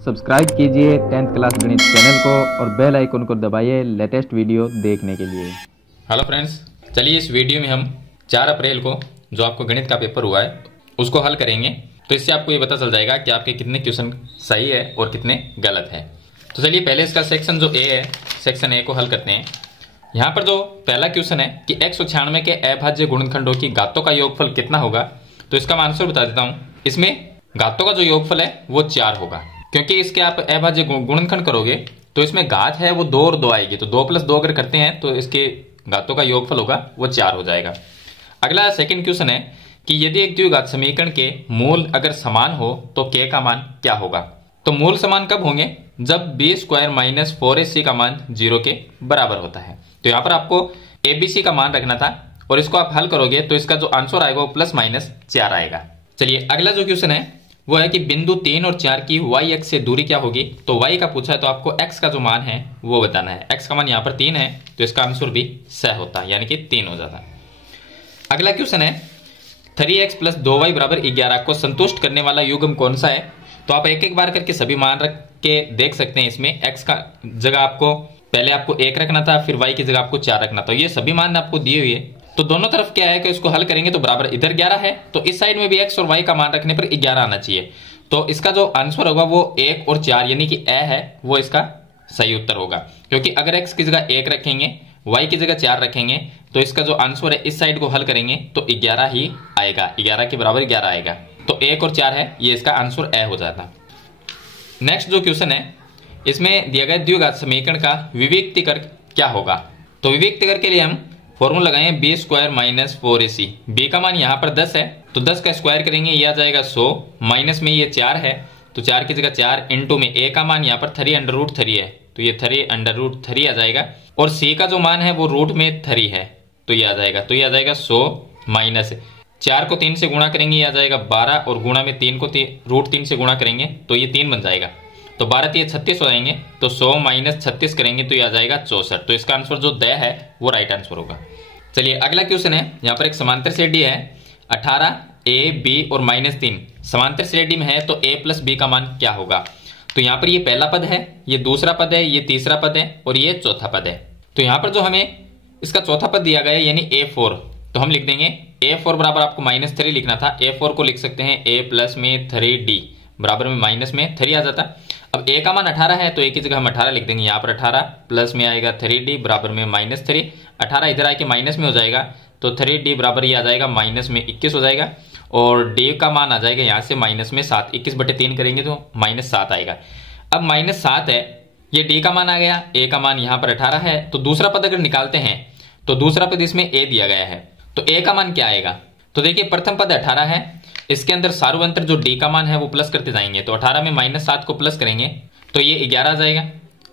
Subscribe कीजिए 10th class गणित channel को और बेल आइकन को दबाइए लेटेस्ट वीडियो देखने के लिए। हेलो फ्रेंड्स, चलिए इस वीडियो में हम 4 अप्रैल को जो आपको गणित का पेपर हुआ है उसको हल करेंगे। तो इससे आपको ये पता चल जाएगा कि आपके कितने क्वेश्चन सही है और कितने गलत है। तो चलिए पहले इसका सेक्शन जो ए है, सेक्शन ए को हल करते हैं। यहाँ पर जो पहला क्वेश्चन है कि 196 के अभाज्य गुणनखंडों की घातों का योगफल कितना होगा। तो इसका मैं आंसर बता देता हूँ। इसमें घातों का जो योगफल है वो 4 होगा, क्योंकि इसके आप अभाज्य गुणनखंड करोगे तो इसमें घात है वो 2 और 2 आएगी, तो 2 + 2 अगर करते हैं तो इसके घातों का योगफल होगा वो 4 हो जाएगा। अगला सेकंड क्वेश्चन है कि यदि एक द्विघात समीकरण के मूल अगर समान हो तो k का मान क्या होगा। तो मूल समान कब होंगे, जब b² - 4ac का मान 0 के बराबर होता है। तो यहां पर आपको abc का मान रखना था और इसको आप हल करोगे तो इसका जो आंसर आएगा वो ±4 आएगा। चलिए अगला जो क्वेश्चन है वो है कि बिंदु 3 और 4 की y अक्ष से दूरी क्या होगी। तो y का पूछा है तो आपको x का जो मान है वो बताना है। x का मान यहाँ पर 3 है तो इसका आंसर भी सही होता है, यानी कि 3 हो जाता है। अगला क्वेश्चन है 3x + 2y = 11 को संतुष्ट करने वाला युग्म कौन सा है। तो आप एक एक बार करके सभी मान रख के देख सकते हैं। इसमें x का जगह आपको पहले आपको 1 रखना था, फिर y की जगह आपको 4 रखना था। ये सभी मान आपको दिए हुए है। तो दोनों तरफ क्या है कि इसको हल करेंगे तो बराबर, इधर 11 है तो इस साइड में भी x और y का मान रखने पर 11 आना चाहिए। तो इसका जो आंसर होगा वो 1 और 4 यानी कि a है वो इसका सही उत्तर होगा, क्योंकि अगर x की जगह 1 रखेंगे, y की जगह 4 रखेंगे तो इसका जो आंसर है इस साइड को हल करेंगे तो 11 ही आएगा, 11 के बराबर 11 आएगा। तो 1 और 4 है, ये इसका आंसर a हो जाता। नेक्स्ट जो क्वेश्चन है इसमें दिया गया द्विघात समीकरण का विविक्तीकर क्या होगा। तो विविक्तीकर के लिए हम फॉर्मूला लगाएं b² - 4ac। b का मान यहाँ पर 10 है तो 10 का स्क्वायर करेंगे, ये आ जाएगा 100, माइनस में ये 4 है तो 4 की जगह 4, इंटू में a का मान यहाँ पर 3√3 है तो ये 3√3 आ जाएगा, और c का जो मान है वो रूट में 3 है तो ये आ जाएगा 100 माइनस 4 को 3 से गुणा करेंगे ये आ जाएगा 12, और गुणा में 3 को √3 से गुणा करेंगे तो ये 3 बन जाएगा, तो 12 × 36 हो जाएंगे, तो 100 - 36 करेंगे तो ये आ जाएगा 64। तो इसका आंसर जो द है वो राइट आंसर होगा। चलिए अगला क्वेश्चन है, यहाँ पर एक समांतर श्रेणी है 18 a b और -3 समांतर श्रेणी में है तो a + b का मान क्या होगा। तो यहाँ पर ये पहला पद है, ये दूसरा पद है, ये तीसरा पद है और ये चौथा पद है। तो यहाँ पर जो हमें इसका चौथा पद दिया गया है यानी a4, तो हम लिख देंगे a4 बराबर आपको -3 लिखना था, a4 को लिख सकते हैं a + में 3d बराबर में माइनस में 3 आ जाता। अब a का मान 18 है तो a की जगह हम 18 लिख देंगे, यहाँ पर 18 प्लस में आएगा 3d बराबर में -3, 18 इधर आके माइनस में हो जाएगा तो 3d बराबर ये आ जाएगा -21 हो जाएगा, और d का मान आ जाएगा यहाँ से -7, 21/3 करेंगे तो -7 आएगा। अब -7 है, ये d का मान आ गया, a का मान यहाँ पर 18 है, तो दूसरा पद अगर निकालते हैं तो दूसरा पद इसमें a दिया गया है तो a का मान क्या आएगा। तो देखिए प्रथम पद 18 है, इसके अंदर सार्वंतर जो d का मान है वो प्लस करते जाएंगे, तो 18 में -7 को प्लस करेंगे तो ये 11 आ जाएगा,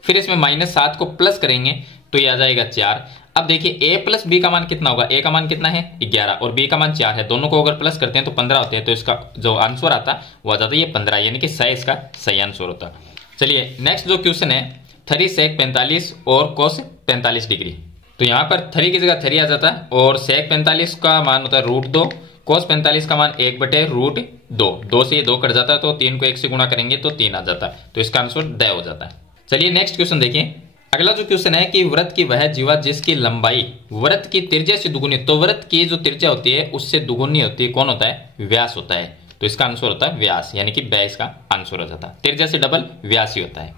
फिर इसमें -7 को प्लस करेंगे तो ये आ जाएगा 4। अब देखिए a + b का मान कितना होगा, a का मान कितना है 11 और b का मान 4 है, दोनों को अगर प्लस करते हैं तो 15 होते हैं, तो इसका जो आंसर आता वो आ जाता है ये 15, यानी कि सही इसका सही आंसर होता। चलिए नेक्स्ट जो क्वेश्चन है 3 sec 45 और cos 45 डिग्री। तो यहाँ पर 3 की जगह 3 आ जाता है और sec 45 का मान होता है √2, cos 45 का मान 1/√2, 2 से ये 2 कट जाता है तो 3 को 1 से गुणा करेंगे तो 3 आ जाता है, तो इसका आंसर द हो जाता है। चलिए नेक्स्ट क्वेश्चन देखिए। अगला जो क्वेश्चन है कि वृत्त की वह जीवा जिसकी लंबाई वृत्त की त्रिज्या से दुगुनी, तो वृत्त की जो त्रिज्या होती है उससे दुगुनी होती है, कौन होता है, व्यास होता है। तो इसका आंसर होता है व्यास, यानी कि ब इसका आंसर हो जाता है, त्रिज्या से डबल व्यास ही होता है।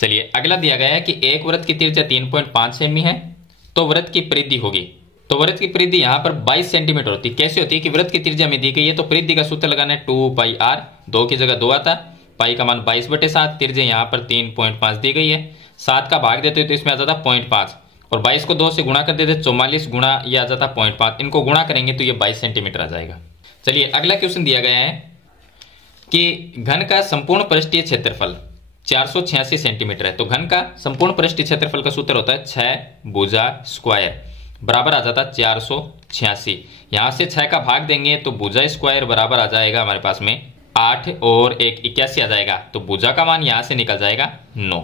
चलिए अगला दिया गया है कि एक वृत्त की त्रिज्या 3.5 सेमी है तो वृत्त की परिधि होगी। तो वृत्त की परिधि यहाँ पर 22 सेंटीमीटर होती है। कैसे होती है कि वृत्त की त्रिज्या में दी गई है तो परिधि का सूत्र लगाना है 2πr, 2 की जगह 2 आता, पाई का मान 22/7, त्रिज्या यहाँ पर 3.5 दी गई है, 7 का भाग देते तो इसमें आ जाता 0.5 और 22 को 2 से गुणा कर देते 44 गुणा ये आ जाता 0.5, इनको गुणा करेंगे तो ये 22 सेंटीमीटर आ जाएगा। चलिए अगला क्वेश्चन दिया गया है कि घन का संपूर्ण पृष्ठीय क्षेत्रफल 486 सेंटीमीटर है। तो घन का संपूर्ण पृष्ठीय क्षेत्रफल का सूत्र होता है 6 भुजा स्क्वायर बराबर आ जाता 486। यहाँ से 6 का भाग देंगे तो भुजा स्क्वायर बराबर आ जाएगा हमारे पास में 8 और 1 81 आ जाएगा, तो भुजा का मान यहाँ से निकल जाएगा 9।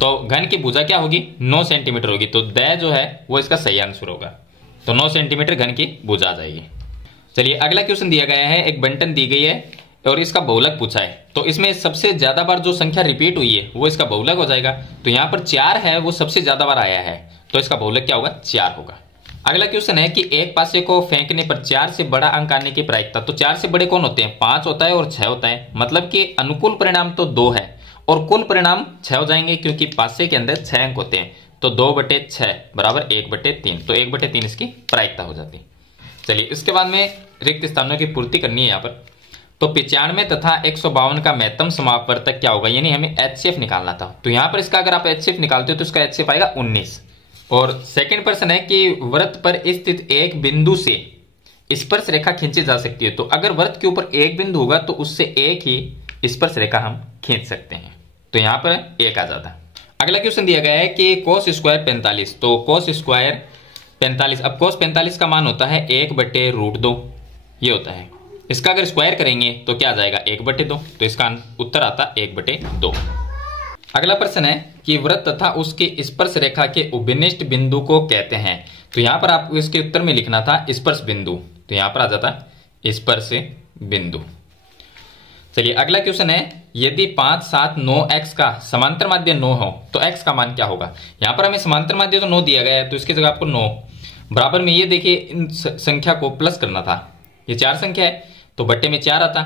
तो घन की भुजा क्या होगी 9 सेंटीमीटर होगी, तो द जो है वो इसका सही आंसर होगा, तो 9 सेंटीमीटर घन की भुजा आ जाएगी। चलिए अगला क्वेश्चन दिया गया है, एक बंटन दी गई है और इसका बहुलक पूछा है। तो इसमें सबसे ज्यादा बार जो संख्या रिपीट हुई है वो इसका बहुलक हो जाएगा। तो यहाँ पर 4 है, वो सबसे ज्यादा बार आया है, तो इसका बहुलक क्या होगा, 4 होगा। अगला क्वेश्चन है कि एक पासे को फेंकने पर 4 से बड़ा अंक आने की प्रायिकता। तो 4 से बड़े कौन होते हैं, 5 होता है और 6 होता है। मतलब कि अनुकूल परिणाम तो 2 है और कुल परिणाम 6 हो जाएंगे, क्योंकि पासे के अंदर 6 अंक होते हैं। तो 2/6 बराबर 1/3, तो 1/3 इसकी प्रायिकता हो जाती है। चलिए इसके बाद में रिक्त स्थानों की पूर्ति करनी है यहाँ पर। तो 95 तथा 152 का महत्तम समापवर्तक क्या होगा, यानी हमें HCF निकालना था। तो यहां पर इसका अगर आप HCF निकालते हो तो इसका HCF आएगा 19। और सेकंड प्रश्न है कि वृत्त पर स्थित एक बिंदु से स्पर्श रेखा खींची जा सकती है। तो अगर वृत्त के ऊपर एक बिंदु होगा तो उससे एक ही स्पर्श रेखा हम खींच सकते हैं। तो यहां पर एक आ जाता है। अगला क्वेश्चन दिया गया है कि cos स्क्वायर 45। तो cos स्क्वायर 45, अब cos 45 का मान होता है 1/√2, ये होता है। इसका अगर स्क्वायर करेंगे तो क्या आ जाएगा, 1/2। तो इसका उत्तर आता 1/2। अगला प्रश्न है कि वृत्त तथा उसके स्पर्श रेखा के उभयनिष्ठ बिंदु को कहते हैं। तो यहां पर आपको इसके उत्तर में लिखना था स्पर्श बिंदु, तो यहां पर आ जाता स्पर्श बिंदु। चलिए अगला क्वेश्चन है, यदि 5, 7, 9 x का समांतर माध्य 9 हो तो x का मान क्या होगा। यहां पर हमें समांतर माध्य तो 9 दिया गया है, तो इसकी जगह आपको 9 बराबर में, ये देखिए इन संख्या को प्लस करना था। ये 4 संख्या है तो बट्टे में 4 आता,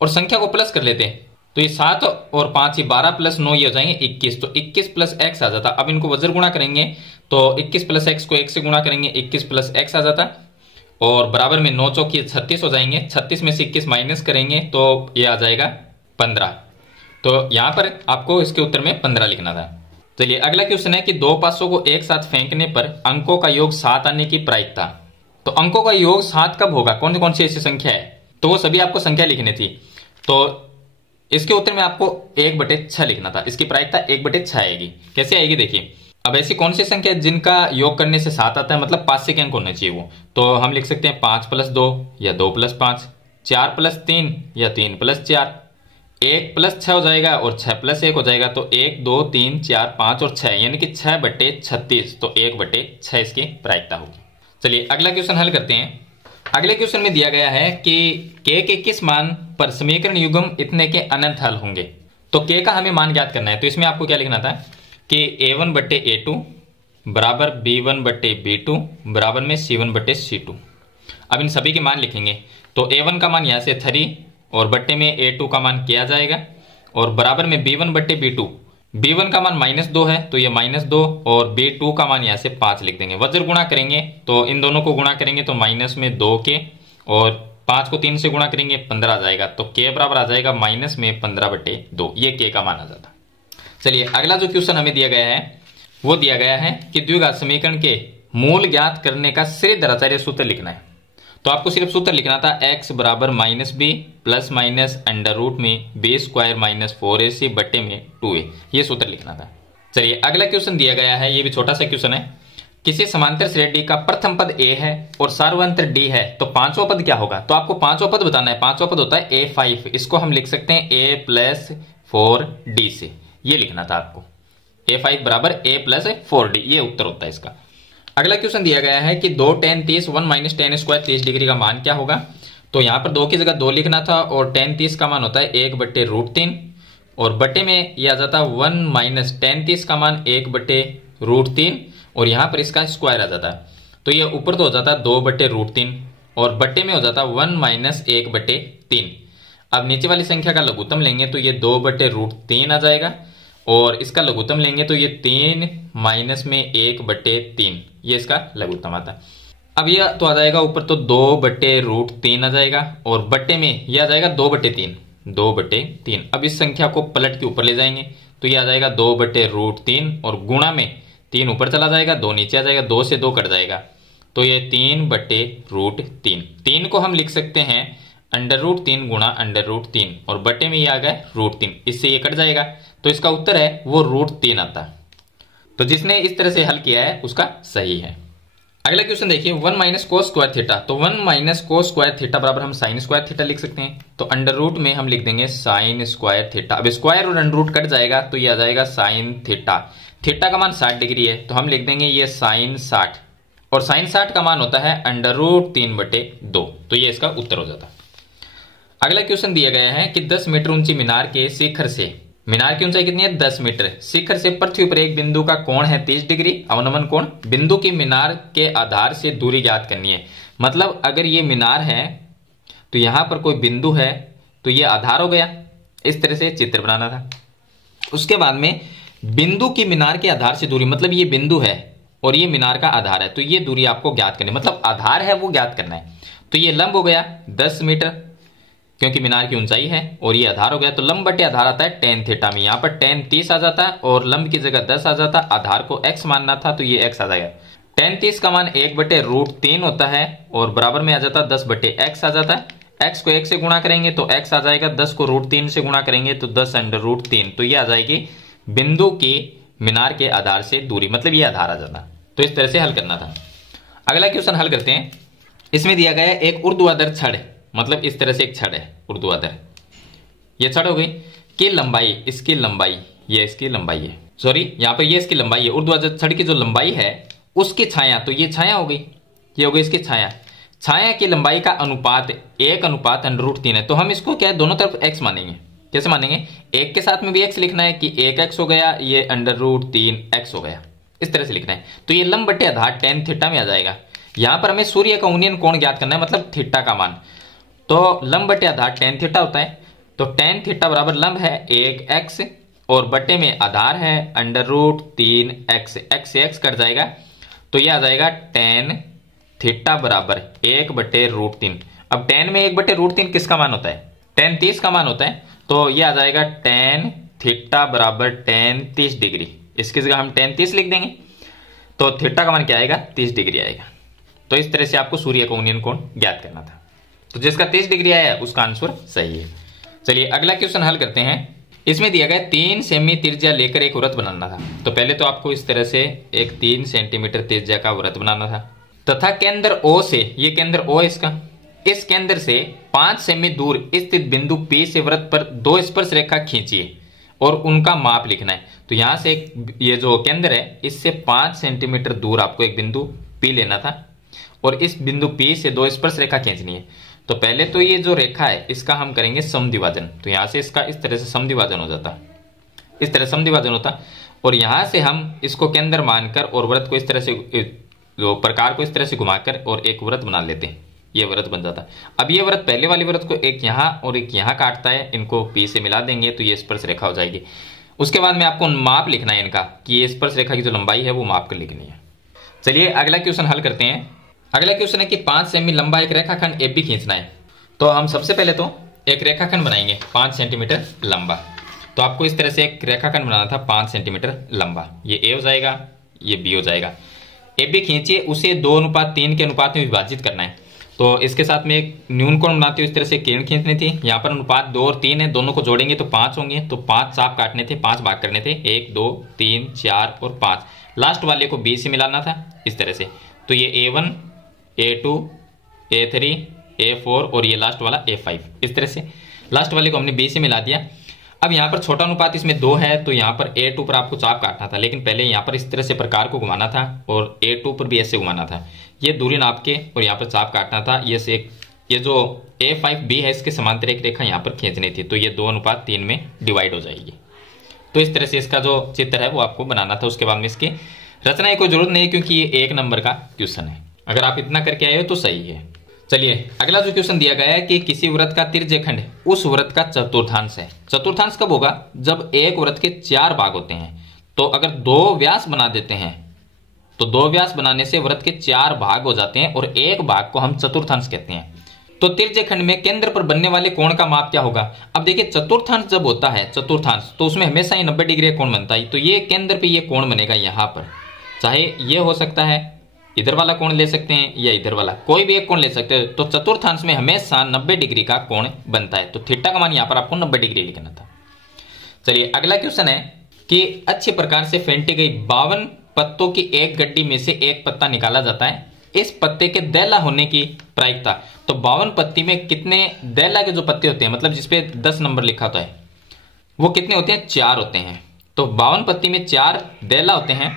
और संख्या को प्लस कर लेते हैं। तो ये 7 और 5 12 प्लस 9 ये हो जाएंगे 21। तो 21 प्लस x आ जाता। अब इनको वज्र गुणा करेंगे तो 21 प्लस x को 1 से गुणा करेंगे, 21 प्लस x आ जाता, और बराबर में 9 चौकी 36 हो जाएंगे। 36 में से 21 माइनस करेंगे तो ये आ जाएगा 15। तो यहां पर आपको इसके उत्तर में 15 लिखना था। चलिए अगला क्वेश्चन है कि दो पासों को एक साथ फेंकने पर अंकों का योग 7 आने की प्रायिकता। तो अंकों का योग 7 कब होगा, कौन कौन सी ऐसी संख्या है, तो वो सभी आपको संख्या लिखनी थी। तो इसके उत्तर में आपको 1/6 लिखना था। इसकी प्रायिकता 1/6 आएगी। कैसे आएगी देखिए, अब ऐसी कौन सी संख्या है जिनका योग करने से 7 आता है, मतलब 5 से के अंक होने चाहिए वो। तो हम लिख सकते हैं 5 + 2 या 2 + 5, 4 + 3 या 3 + 4, 1 + 6 हो जाएगा और 6 + 1 हो जाएगा। तो 1 2 3 4 5 और 6, यानी कि 6/36, तो 1/6 इसकी प्रायिकता होगी। चलिए अगला क्वेश्चन हल करते हैं। अगले क्वेश्चन में दिया गया है कि k के किस मान पर समीकरण युग्म इतने के अनंत हल होंगे। तो k का हमें मान ज्ञात करना है। तो इसमें आपको क्या लिखना था कि a1/a2 बराबर b1/b2 बराबर में c1/c2। अब इन सभी के मान लिखेंगे। तो a1 का मान यहां से 3 और बट्टे में a2 का मान किया जाएगा, और बराबर में b1/b2। b1 का मान -2 है तो ये -2, और b2 का मान यहां से 5 लिख देंगे। वज्र गुणा करेंगे तो इन दोनों को गुणा करेंगे तो माइनस में 2 के, और 5 को 3 से गुणा करेंगे 15 आ जाएगा। तो k बराबर आ जाएगा -15/2, ये k का मान आ जाता। चलिए अगला जो क्वेश्चन हमें दिया गया है वो दिया गया है कि द्विघात समीकरण के मूल ज्ञात करने का श्रीधराचार्य सूत्र लिखना है। तो आपको सिर्फ सूत्र लिखना था x बराबर -b प्लस माइनस √ में b² - 4ac बट्टे में 2a, ये सूत्र लिखना था। चलिए अगला क्वेश्चन दिया गया है, ये भी छोटा सा क्वेश्चन है। किसी समांतर श्रेणी का प्रथम पद a है और सार्वंत्र d है, तो पांचवा पद क्या होगा। तो आपको पांचवा पद बताना है। पांचवा पद होता है a5, इसको हम लिख सकते हैं a + 4d से, ये लिखना था आपको। a5 बराबर a + 4d, ये उत्तर होता है इसका। अगला क्वेश्चन दिया गया है कि 2 tan 30 1 - tan² 30 डिग्री का मान क्या होगा। तो यहां पर 2 की जगह 2 लिखना था, और tan 30 का मान होता है 1/√3, और बटे में यह आ जाता 1 - tan 30 का मान 1/√3, और यहां पर इसका स्क्वायर आ जाता। तो ये ऊपर तो हो जाता 2/√3 और बटे में हो जाता 1 - 1/3। अब नीचे वाली संख्या का लघुत्तम लेंगे तो ये 2/√3 आ जाएगा, और इसका लघुत्तम लेंगे तो ये 3 - में 1/3, ये इसका लघुत्तम आता है। अब ये तो आ जाएगा ऊपर तो 2/√3 आ जाएगा, और बट्टे में ये आ जाएगा 2/3। अब इस संख्या को पलट के ऊपर ले जाएंगे तो ये आ जाएगा 2/√3, और गुणा में 3 ऊपर चला जाएगा, 2 नीचे आ जाएगा, 2 से 2 कट जाएगा, तो ये 3/√3। 3 को हम लिख सकते हैं √3 गुणा √3, और बटे में ये आ गया √3, इससे ये कट जाएगा, तो इसका उत्तर है वो √3 आता है। तो जिसने इस तरह से हल किया है उसका सही है। अगला क्वेश्चन देखिए, 1 - cos² थीटा। तो 1 - cos² थीटा बराबर हम sin² थीटा लिख सकते हैं। तो अंडर में हम लिख देंगे sin² थीटा। अब स्क्वायर और अंडर कट जाएगा तो ये आ जाएगा sin थीटा। थीटा का मान 60 डिग्री है तो हम लिख देंगे ये sin 60, और sin 60 का मान होता है √3/2, तो ये इसका उत्तर हो जाता है। अगला क्वेश्चन दिया गया है कि 10 मीटर ऊंची मीनार के शिखर से, मीनार की ऊंचाई कितनी है 10 मीटर, शिखर से पृथ्वी पर एक बिंदु का कोण है 30 डिग्री, अवनमन कोण, बिंदु की मीनार के आधार से दूरी ज्ञात करनी है। मतलब अगर ये मीनार है तो यहां पर कोई बिंदु है तो ये आधार हो गया, इस तरह से चित्र बनाना था। उसके बाद में बिंदु की मीनार के आधार से दूरी, मतलब ये बिंदु है और ये मीनार का आधार है, तो ये दूरी आपको ज्ञात करनी है, मतलब आधार है वो ज्ञात करना है। तो ये लंब हो गया 10 मीटर क्योंकि मीनार की ऊंचाई है, और ये आधार हो गया, तो लंब बटे आधार आता है tan थीटा में, यहां पर tan 30 आ जाता है और लंब की जगह 10 आ जाता, आधार को x मानना था तो ये x आ जाएगा। tan 30 का मान 1/√3 होता है और बराबर में आ जाता 10/x आ जाता है। x को 1 से गुणा करेंगे तो x आ जाएगा, 10 को √3 से गुणा करेंगे तो 10/√3, तो ये आ जाएगी बिंदु की मीनार के आधार से दूरी, मतलब ये आधार आ जाता। तो इस तरह से हल करना था। अगला क्वेश्चन हल करते हैं। इसमें दिया गया एक ऊर्ध्वाधर छड़, मतलब इस तरह से एक छड़ है ऊर्ध्वाधर, ये छड़ हो गई कि लंबाई, इसकी लंबाई, ये इसकी लंबाई है, सॉरी यहां पर ये इसकी लंबाई है, ऊर्ध्वाधर छड़ की जो लंबाई है उसकी छाया, तो ये छाया हो गई, ये हो गई इसकी छाया। छाया की लंबाई का अनुपात 1/√3 है, तो हम इसको क्या है दोनों तरफ x मानेंगे। कैसे मानेंगे, एक के साथ में भी x लिखना है कि 1x हो गया, ये √3x हो गया, इस तरह से लिखना है। तो ये लंब बटे आधार tan थीटा में आ जाएगा। यहां पर हमें सूर्य का उन्नयन कोण ज्ञात करना है, मतलब थीटा का मान, तो लंब बटे आधार tan थीटा होता है, तो tan थीटा बराबर लंब है 1x और बटे में आधार है √3x, x से x कट जाएगा तो ये आ जाएगा tan थीटा बराबर 1/√3। अब tan में 1/√3 किसका मान होता है, tan 30 का मान होता है, तो ये आ जाएगा tan थीटा बराबर tan 30 डिग्री, इसकी जगह हम tan 30 लिख देंगे, तो थीटा का मान क्या आएगा 30 डिग्री आएगा। तो इस तरह से आपको सूर्य का उन्नयन कोण ज्ञात करना था, तो जिसका 30 डिग्री आया उसका आंसर सही है। चलिए अगला क्वेश्चन हल करते हैं। इसमें दिया गया 3 सेमी त्रिज्या लेकर एक वृत्त बनाना था। तो पहले तो आपको इस तरह से एक 3 सेंटीमीटर त्रिज्या का वृत्त बनाना था तथा केंद्र O से, ये केंद्र O है इसका, इस केंद्र से 5 सेमी दूर स्थित बिंदु P से वृत्त पर 2 स्पर्श रेखा खींचिए और उनका माप लिखना है। तो यहां से ये जो केंद्र है इससे 5 सेंटीमीटर दूर आपको एक बिंदु P लेना था और इस बिंदु P से 2 स्पर्श रेखा खींचनी है। तो पहले तो ये जो रेखा है इसका हम करेंगे समद्विभाजन, तो यहां से इसका इस तरह से समद्विभाजन हो जाता, इस तरह समद्विभाजन होता, और यहां से हम इसको केंद्र मानकर और वृत्त को इस तरह से, जो प्रकार को इस तरह से घुमाकर और एक वृत्त बना लेते हैं, ये वृत्त बन जाता। अब ये वृत्त पहले वाली वृत्त को एक यहाँ और एक यहाँ काटता है, इनको P से मिला देंगे तो ये स्पर्श रेखा हो जाएगी। उसके बाद में आपको माप लिखना है इनका कि ये स्पर्श रेखा की जो लंबाई है वो माप कर लिखनी है। चलिए अगला क्वेश्चन हल करते हैं। अगला क्वेश्चन है कि 5 सेमी लंबा एक रेखाखंड AB खींचना है। तो हम सबसे पहले तो एक रेखाखंड बनाएंगे 5 सेंटीमीटर लंबा। तो आपको इस तरह से एक रेखाखंड बनाना था 5 सेंटीमीटर लंबा, ये A हो जाएगा, ये B हो जाएगा। AB खींचिए, उसे 2:3 के अनुपात में विभाजित करना है। तो इसके साथ में एक न्यून कोण बनाते हुए इस तरह से किरण खींचनी थी। यहाँ पर अनुपात 2 और 3 है, दोनों को जोड़ेंगे तो 5 होंगे, तो 5 चाप काटने थे, 5 भाग करने थे, 1 2 3 4 और 5। लास्ट वाले को B से मिलाना था इस तरह से। तो ये A1 A2 A3 A4 और ये लास्ट वाला A5, इस तरह से लास्ट वाले को हमने B से मिला दिया। अब यहाँ पर छोटा अनुपात इसमें 2 है तो यहाँ पर A2 पर आपको चाप काटना था, लेकिन पहले यहाँ पर इस तरह से प्रकार को घुमाना था और A2 पर भी ऐसे घुमाना था, ये दूरी नाप के और यहाँ पर चाप काटना था। ये जो A5B है इसके समांतर एक रेखा यहाँ पर खींचनी थी, तो ये 2:3 में डिवाइड हो जाएगी। तो इस तरह से इसका जो चित्र है वो आपको बनाना था। उसके बाद में इसकी रचना की कोई जरूरत नहीं है क्योंकि ये 1 नंबर का क्वेश्चन है, अगर आप इतना करके आए हो तो सही है। चलिए अगला जो क्वेश्चन दिया गया है कि किसी वृत्त का तिर्यकखंड उस वृत्त का चतुर्थांश है। चतुर्थांश कब होगा, जब एक वृत्त के 4 भाग होते हैं। तो अगर 2 व्यास बना देते हैं तो 2 व्यास बनाने से वृत्त के 4 भाग हो जाते हैं और एक भाग को हम चतुर्थांश कहते हैं। तो तिर्यकखंड में केंद्र पर बनने वाले कोण का माप क्या होगा। अब देखिए चतुर्थांश जब होता है, चतुर्थांश तो उसमें हमेशा ही 90 डिग्री कोण बनता है। तो ये केंद्र पे ये कोण बनेगा यहाँ पर, चाहे ये हो सकता है, इधर वाला कोण ले सकते हैं या इधर वाला, कोई भी एक कोण ले सकते हैं। तो चतुर्थांश में हमेशा 90 डिग्री का कोण बनता है। तो थीटा का मान यहाँ पर आपको 90 डिग्री लिखना था। चलिए अगला क्वेश्चन है कि अच्छे प्रकार से फेंटी गई 52 पत्तों की एक गड्डी में से एक पत्ता निकाला जाता है। इस पत्ते के दैला होने की प्रायिकता। तो 52 पत्ती में कितने दैला के जो पत्ते होते हैं, मतलब जिसपे 10 नंबर लिखा होता है, वो कितने होते हैं, 4 होते हैं। तो 52 पत्ती में 4 दैला होते हैं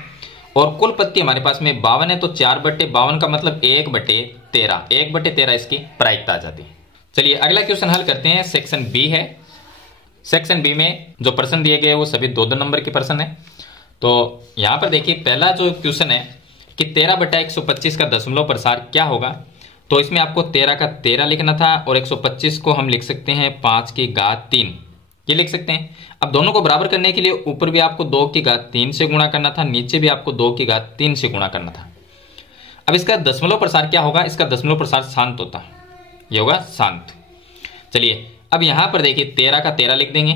और कुल पत्ती हमारे पास में 52 है, तो 4/52 का मतलब 1/13, 1/13 इसकी प्रायिकता आ जाती है। चलिए अगला क्वेश्चन हल करते हैं। सेक्शन बी है। सेक्शन बी में जो प्रश्न दिए गए वो सभी 2-2 नंबर के प्रश्न है। तो यहां पर देखिए पहला जो क्वेश्चन है कि 13/125 का दशमलव प्रसार क्या होगा। तो इसमें आपको 13 का 13 लिखना था और 125 को हम लिख सकते हैं 5 की घात 3, ये लिख सकते हैं। अब दोनों को बराबर करने के लिए ऊपर भी आपको 2 की घात 3 से गुणा करना था, नीचे भी आपको 2 की घात 3 से गुणा करना था। अब इसका दशमलव प्रसार क्या होगा, इसका दशमलव प्रसार शांत होता, ये होगा शांत। चलिए अब यहां पर देखिए 13 का 13 लिख देंगे,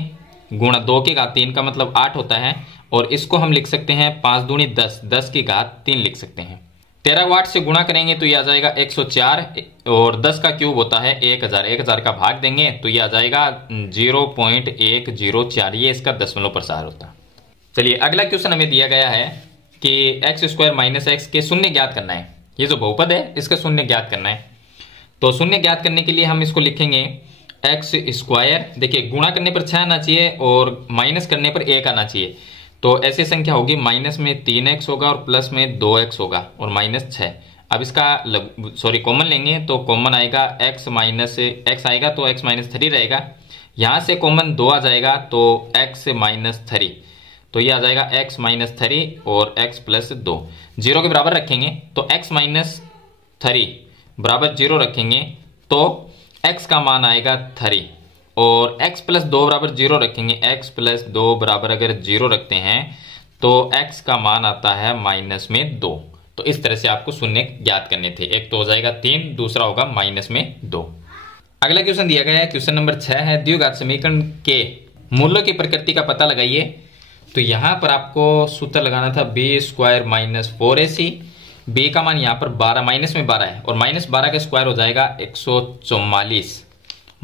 गुणा 2 की घात 3 का मतलब 8 होता है, और इसको हम लिख सकते हैं 5 दूनी 10, 10 की घात 3 लिख सकते हैं। 13 को 8 से गुणा करेंगे तो ये आ जाएगा 104, और 10 का क्यूब होता है 1000, 1000 का भाग देंगे तो ये आ जाएगा 0.104, ये इसका दशमलव प्रसार होता है। चलिए अगला क्वेश्चन हमें दिया गया है कि x² - x के शून्य ज्ञात करना है। ये जो बहुपद है इसका शून्य ज्ञात करना है। तो शून्य ज्ञात करने के लिए हम इसको लिखेंगे x², देखिए गुणा करने पर 6 आना चाहिए और माइनस करने पर 1 आना चाहिए। तो ऐसी संख्या होगी, माइनस में 3x होगा और प्लस में 2x होगा और माइनस 6। अब इसका कॉमन लेंगे तो कॉमन आएगा x माइनस x आएगा तो x माइनस 3 रहेगा। यहां से कॉमन 2 आ जाएगा तो x माइनस 3, तो ये आ जाएगा x माइनस 3 और x प्लस 2 0 के बराबर रखेंगे तो x माइनस 3 बराबर 0 रखेंगे तो x का मान आएगा 3, और x प्लस 2 बराबर 0 रखेंगे, x प्लस 2 बराबर अगर 0 रखते हैं तो x का मान आता है माइनस में 2। तो इस तरह से आपको शून्य ज्ञात करने थे। एक तो हो जाएगा 3, दूसरा होगा माइनस में 2। अगला क्वेश्चन दिया गया है, क्वेश्चन नंबर 6 है, द्विघात समीकरण के मूल्यों की प्रकृति का पता लगाइए। तो यहां पर आपको सूत्र लगाना था b² - 4ac। b का मान यहाँ पर 12 माइनस में 12 है और माइनस 12 का स्क्वायर हो जाएगा 144,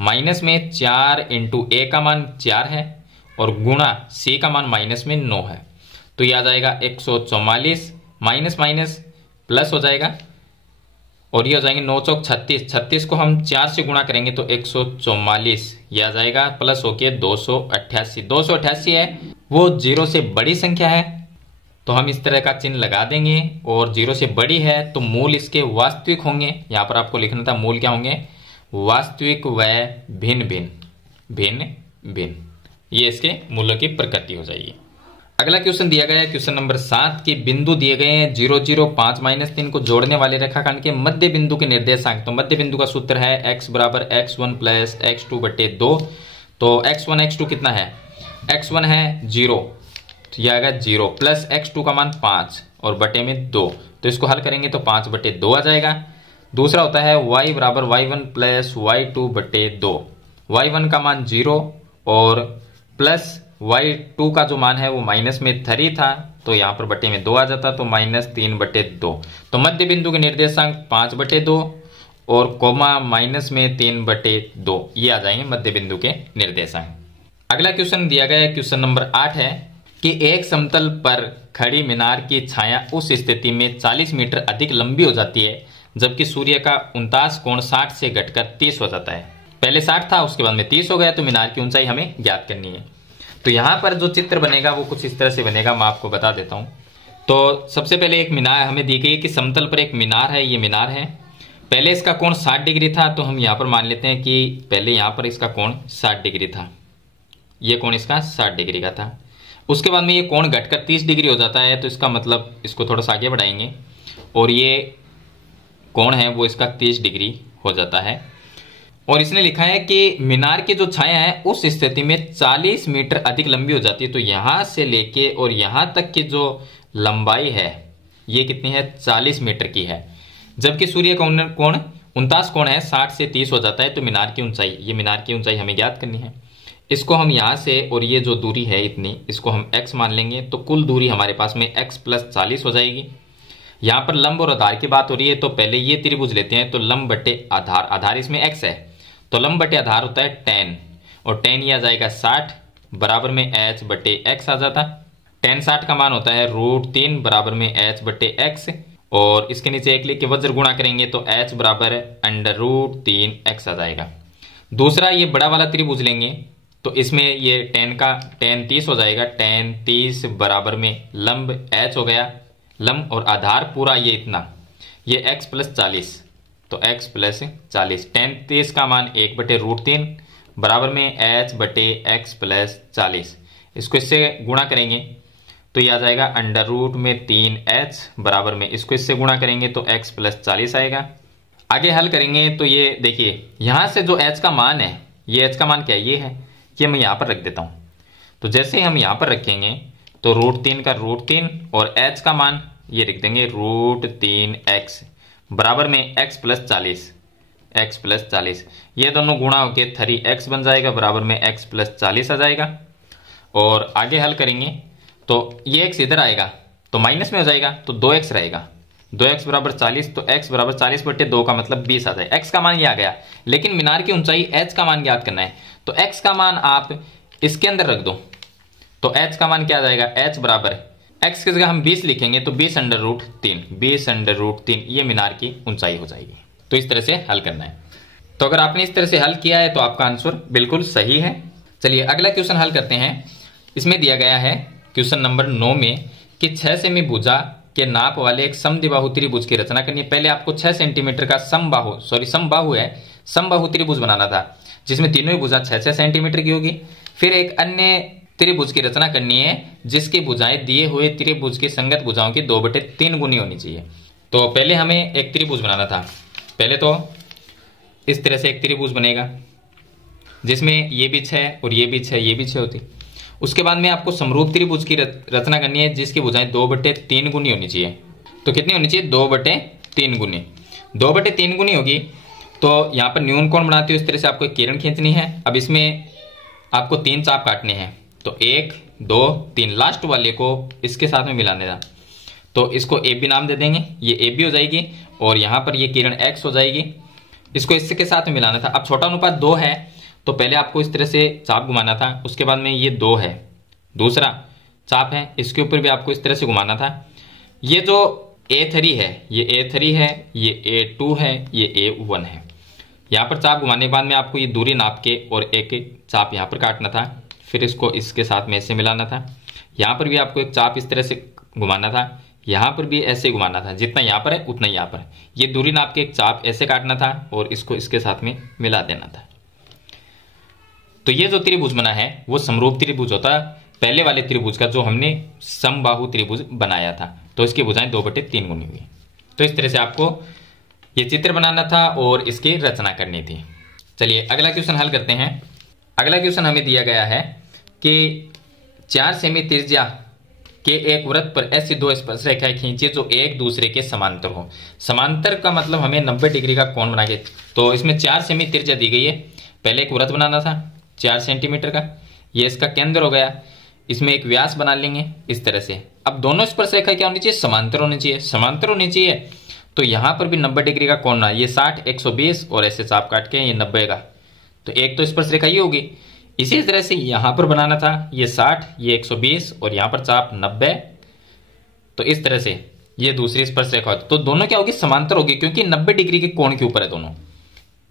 माइनस में 4 इंटू a का मान 4 है और गुणा c का मान माइनस में 9 है। तो यह आ जाएगा 144, माइनस माइनस प्लस हो जाएगा और ये हो जाएंगे 9 चौक 36, 36 को हम 4 से गुणा करेंगे तो 144, यह आ जाएगा प्लस होके 288। 288 है वो 0 से बड़ी संख्या है तो हम इस तरह का चिन्ह लगा देंगे, और 0 से बड़ी है तो मूल इसके वास्तविक होंगे। यहां पर आपको लिखना था मूल क्या होंगे, वास्तविक व भिन्न भिन्न, ये इसके मूल्यों की प्रकृति हो जाएगी। अगला क्वेश्चन दिया गया है, क्वेश्चन नंबर 7 के बिंदु दिए गए हैं 0, 0, 5, -3 को जोड़ने वाले रेखाखंड के मध्य बिंदु के निर्देशांक। तो मध्य बिंदु का सूत्र है x बराबर x1 प्लस x2/2। तो x1 x2 कितना है, x1 है 0 तो यह आएगा 0, प्लस x2 का मान 5 और बटे में 2, तो इसको हल करेंगे तो 5/2 आ जाएगा। दूसरा होता है y बराबर y1 प्लस y2/2। y1 का मान 0 और प्लस y2 का जो मान है वो माइनस में 3 था तो यहाँ पर बटे में 2 आ जाता, तो -3/2। तो मध्य बिंदु के निर्देशांक 5/2 और कोमा माइनस में 3/2, ये आ जाएंगे मध्य बिंदु के निर्देशांक। अगला क्वेश्चन दिया गया है, क्वेश्चन नंबर 8 है कि एक समतल पर खड़ी मीनार की छाया उस स्थिति में 40 मीटर अधिक लंबी हो जाती है जबकि सूर्य का 49 कोण 60 से घटकर 30 हो जाता है। पहले 60 था उसके बाद में 30 हो गया, तो मीनार की ऊंचाई हमें ज्ञात करनी है। तो यहां पर जो चित्र बनेगा वो कुछ इस तरह से बनेगा, मैं आपको बता देता हूं। तो सबसे पहले एक मीनार हमें दी गई है कि समतल पर एक मीनार है, ये मीनार है। पहले इसका कोण 60 डिग्री था तो हम यहां पर मान लेते हैं कि पहले यहां पर इसका कोण 60 डिग्री था, ये कोण इसका 60 डिग्री का था। उसके बाद में ये कोण घटकर 30 डिग्री हो जाता है, तो इसका मतलब इसको थोड़ा सा आगे बढ़ाएंगे और ये कोण है वो इसका 30 डिग्री हो जाता है। और इसने लिखा है कि मीनार की जो छाया है उस स्थिति में 40 मीटर अधिक लंबी हो जाती है। तो यहां से लेके और यहां तक की जो लंबाई है ये कितनी है, 40 मीटर की है। जबकि सूर्य का कोण 49 कोण है, 60 से 30 हो जाता है। तो मीनार की ऊंचाई, ये मीनार की ऊंचाई हमें ज्ञात करनी है। इसको हम यहां से और ये जो दूरी है इतनी, इसको हम x मान लेंगे तो कुल दूरी हमारे पास में x प्लस 40 हो जाएगी। यहां पर लंब और आधार की बात हो रही है तो पहले ये त्रिभुज लेते हैं। तो लंब बटे आधार, आधार इसमें x है तो लंब बटे आधार होता है tan, और tan ये आ जाएगा 60 बराबर में h बटे x आ जाता। tan 60 का मान होता है √3 बराबर में h बटे x, और इसके नीचे एक लिख के वज्र गुणा करेंगे तो h बराबर √3x आ जाएगा। दूसरा ये बड़ा वाला त्रिभुज लेंगे तो इसमें ये tan 30 हो जाएगा। tan 30 बराबर में लंब h हो गया, लंब और आधार पूरा ये इतना, ये x प्लस 40, तो x प्लस 40। tan 30 का मान 1/√3 बराबर में h बटे x प्लस 40। इसको इससे गुणा करेंगे तो ये आ जाएगा √3h बराबर में, इसको इससे गुणा करेंगे तो x प्लस 40 आएगा। आगे हल करेंगे तो ये देखिए यहां से जो h का मान है, ये h का मान क्या है, ये है, ये मैं यहां पर रख देता हूं। तो जैसे हम यहां पर रखेंगे तो √3 का √3 और h का मान ये लिख देंगे √3x बराबर में x प्लस 40। ये दोनों गुणा होके 3x बन जाएगा बराबर में x प्लस 40 आ जाएगा। और आगे हल करेंगे तो ये x इधर आएगा तो माइनस में हो जाएगा तो 2x रहेगा। 2x बराबर 40 तो x बराबर 40/2 का मतलब 20 आ जाए। x का मान ये आ गया, लेकिन मीनार की ऊंचाई h का मान ज्ञात करना है तो x का मान आप इसके अंदर रख दो तो h का मान क्या आ जाएगा, h बराबर x की जगह हम 20 लिखेंगे तो 20/3 ये मीनार की ऊंचाई हो जाएगी। तो इस तरह से हल करना है। तो अगर आपने इस तरह से हल किया है तो आपका आंसर बिल्कुल सही है। चलिए अगला क्वेश्चन हल करते हैं। इसमें दिया गया है क्वेश्चन नंबर 9 में कि 6 सेमी भुजा के नाप वाले एक समद्विबाहु त्रिभुज की रचना करनी है। पहले आपको 6 सेंटीमीटर का समबाहु त्रिभुज बनाना था जिसमें तीनों ही भुजा 6-6 सेंटीमीटर की होगी। फिर एक अन्य त्रिभुज की रचना करनी है जिसकी भुजाएं दिए हुए त्रिभुज की संगत भुजाओं की 2/3 गुनी होनी चाहिए। तो पहले हमें एक त्रिभुज बनाना था। पहले तो इस तरह से एक त्रिभुज बनेगा जिसमें ये भी 6 और ये भी 6 ये भी 6 होती। उसके बाद में आपको समरूप त्रिभुज की रचना करनी है जिसकी भुजाएं 2/3 गुनी होनी चाहिए। तो कितनी होनी चाहिए, 2/3 गुनी। 2/3 गुनी होगी तो यहाँ पर न्यून कोण बनाते हो इस तरह से आपको एक किरण खींचनी है। अब इसमें आपको 3 चाप काटने हैं तो 1 2 3 लास्ट वाले को इसके साथ में मिलाने था तो इसको ए बी नाम दे देंगे, ये ए बी हो जाएगी और यहाँ पर ये किरण x हो जाएगी। इसको इसके साथ में मिलाना था। अब छोटा अनुपात 2 है तो पहले आपको इस तरह से चाप घुमाना था। उसके बाद में ये 2 है, दूसरा चाप है, इसके ऊपर भी आपको इस तरह से घुमाना था। ये जो A3 है ये A3 है, ये A2 है, ये A1 है। यहाँ पर चाप घुमाने के बाद में आपको ये दूरी नाप के और एक चाप यहाँ पर काटना था। फिर इसको इसके साथ में ऐसे मिलाना था। यहाँ पर भी आपको एक चाप इस तरह से घुमाना था, यहाँ पर भी ऐसे घुमाना था, जितना यहाँ पर है उतना यहाँ पर। ये दूरी नाप के एक चाप ऐसे काटना था और इसको इसके साथ में मिला देना था। तो ये जो त्रिभुज बना है वो समरूप त्रिभुज होता है पहले वाले त्रिभुज का जो हमने समबाहु त्रिभुज बनाया था। तो इसकी भुजाएं 2/3 गुनी हुई। तो इस तरह से आपको ये चित्र बनाना था और इसकी रचना करनी थी। चलिए अगला क्वेश्चन हल करते हैं। अगला क्वेश्चन हमें दिया गया है कि 4 सेमी त्रिज्या के एक वृत्त पर ऐसी 2 स्पर्श रेखाएं खींचिए जो एक दूसरे के समांतर हो। समांतर का मतलब हमें 90 डिग्री का कोण बना के। तो इसमें 4 सेमी त्रिज्या दी गई है। पहले एक वृत्त बनाना था 4 सेंटीमीटर का, ये इसका केंद्र हो गया। इसमें एक व्यास बना लेंगे इस तरह से। अब दोनों स्पर्श रेखा क्या होनी चाहिए, समांतर होनी चाहिए। समांतर होनी चाहिए तो यहां पर भी 90 डिग्री का कोण ना, ये 60 120 और ऐसे चाप काट के ये 90 का। तो एक तो स्पर्श रेखा ये होगी। इसी तरह से यहां पर बनाना था ये 60 ये 120 और यहां पर चाप 90। तो इस तरह से ये दूसरी स्पर्श रेखा होती। तो दोनों क्या होगी, समांतर होगी, क्योंकि 90 डिग्री के कोण के ऊपर है दोनों।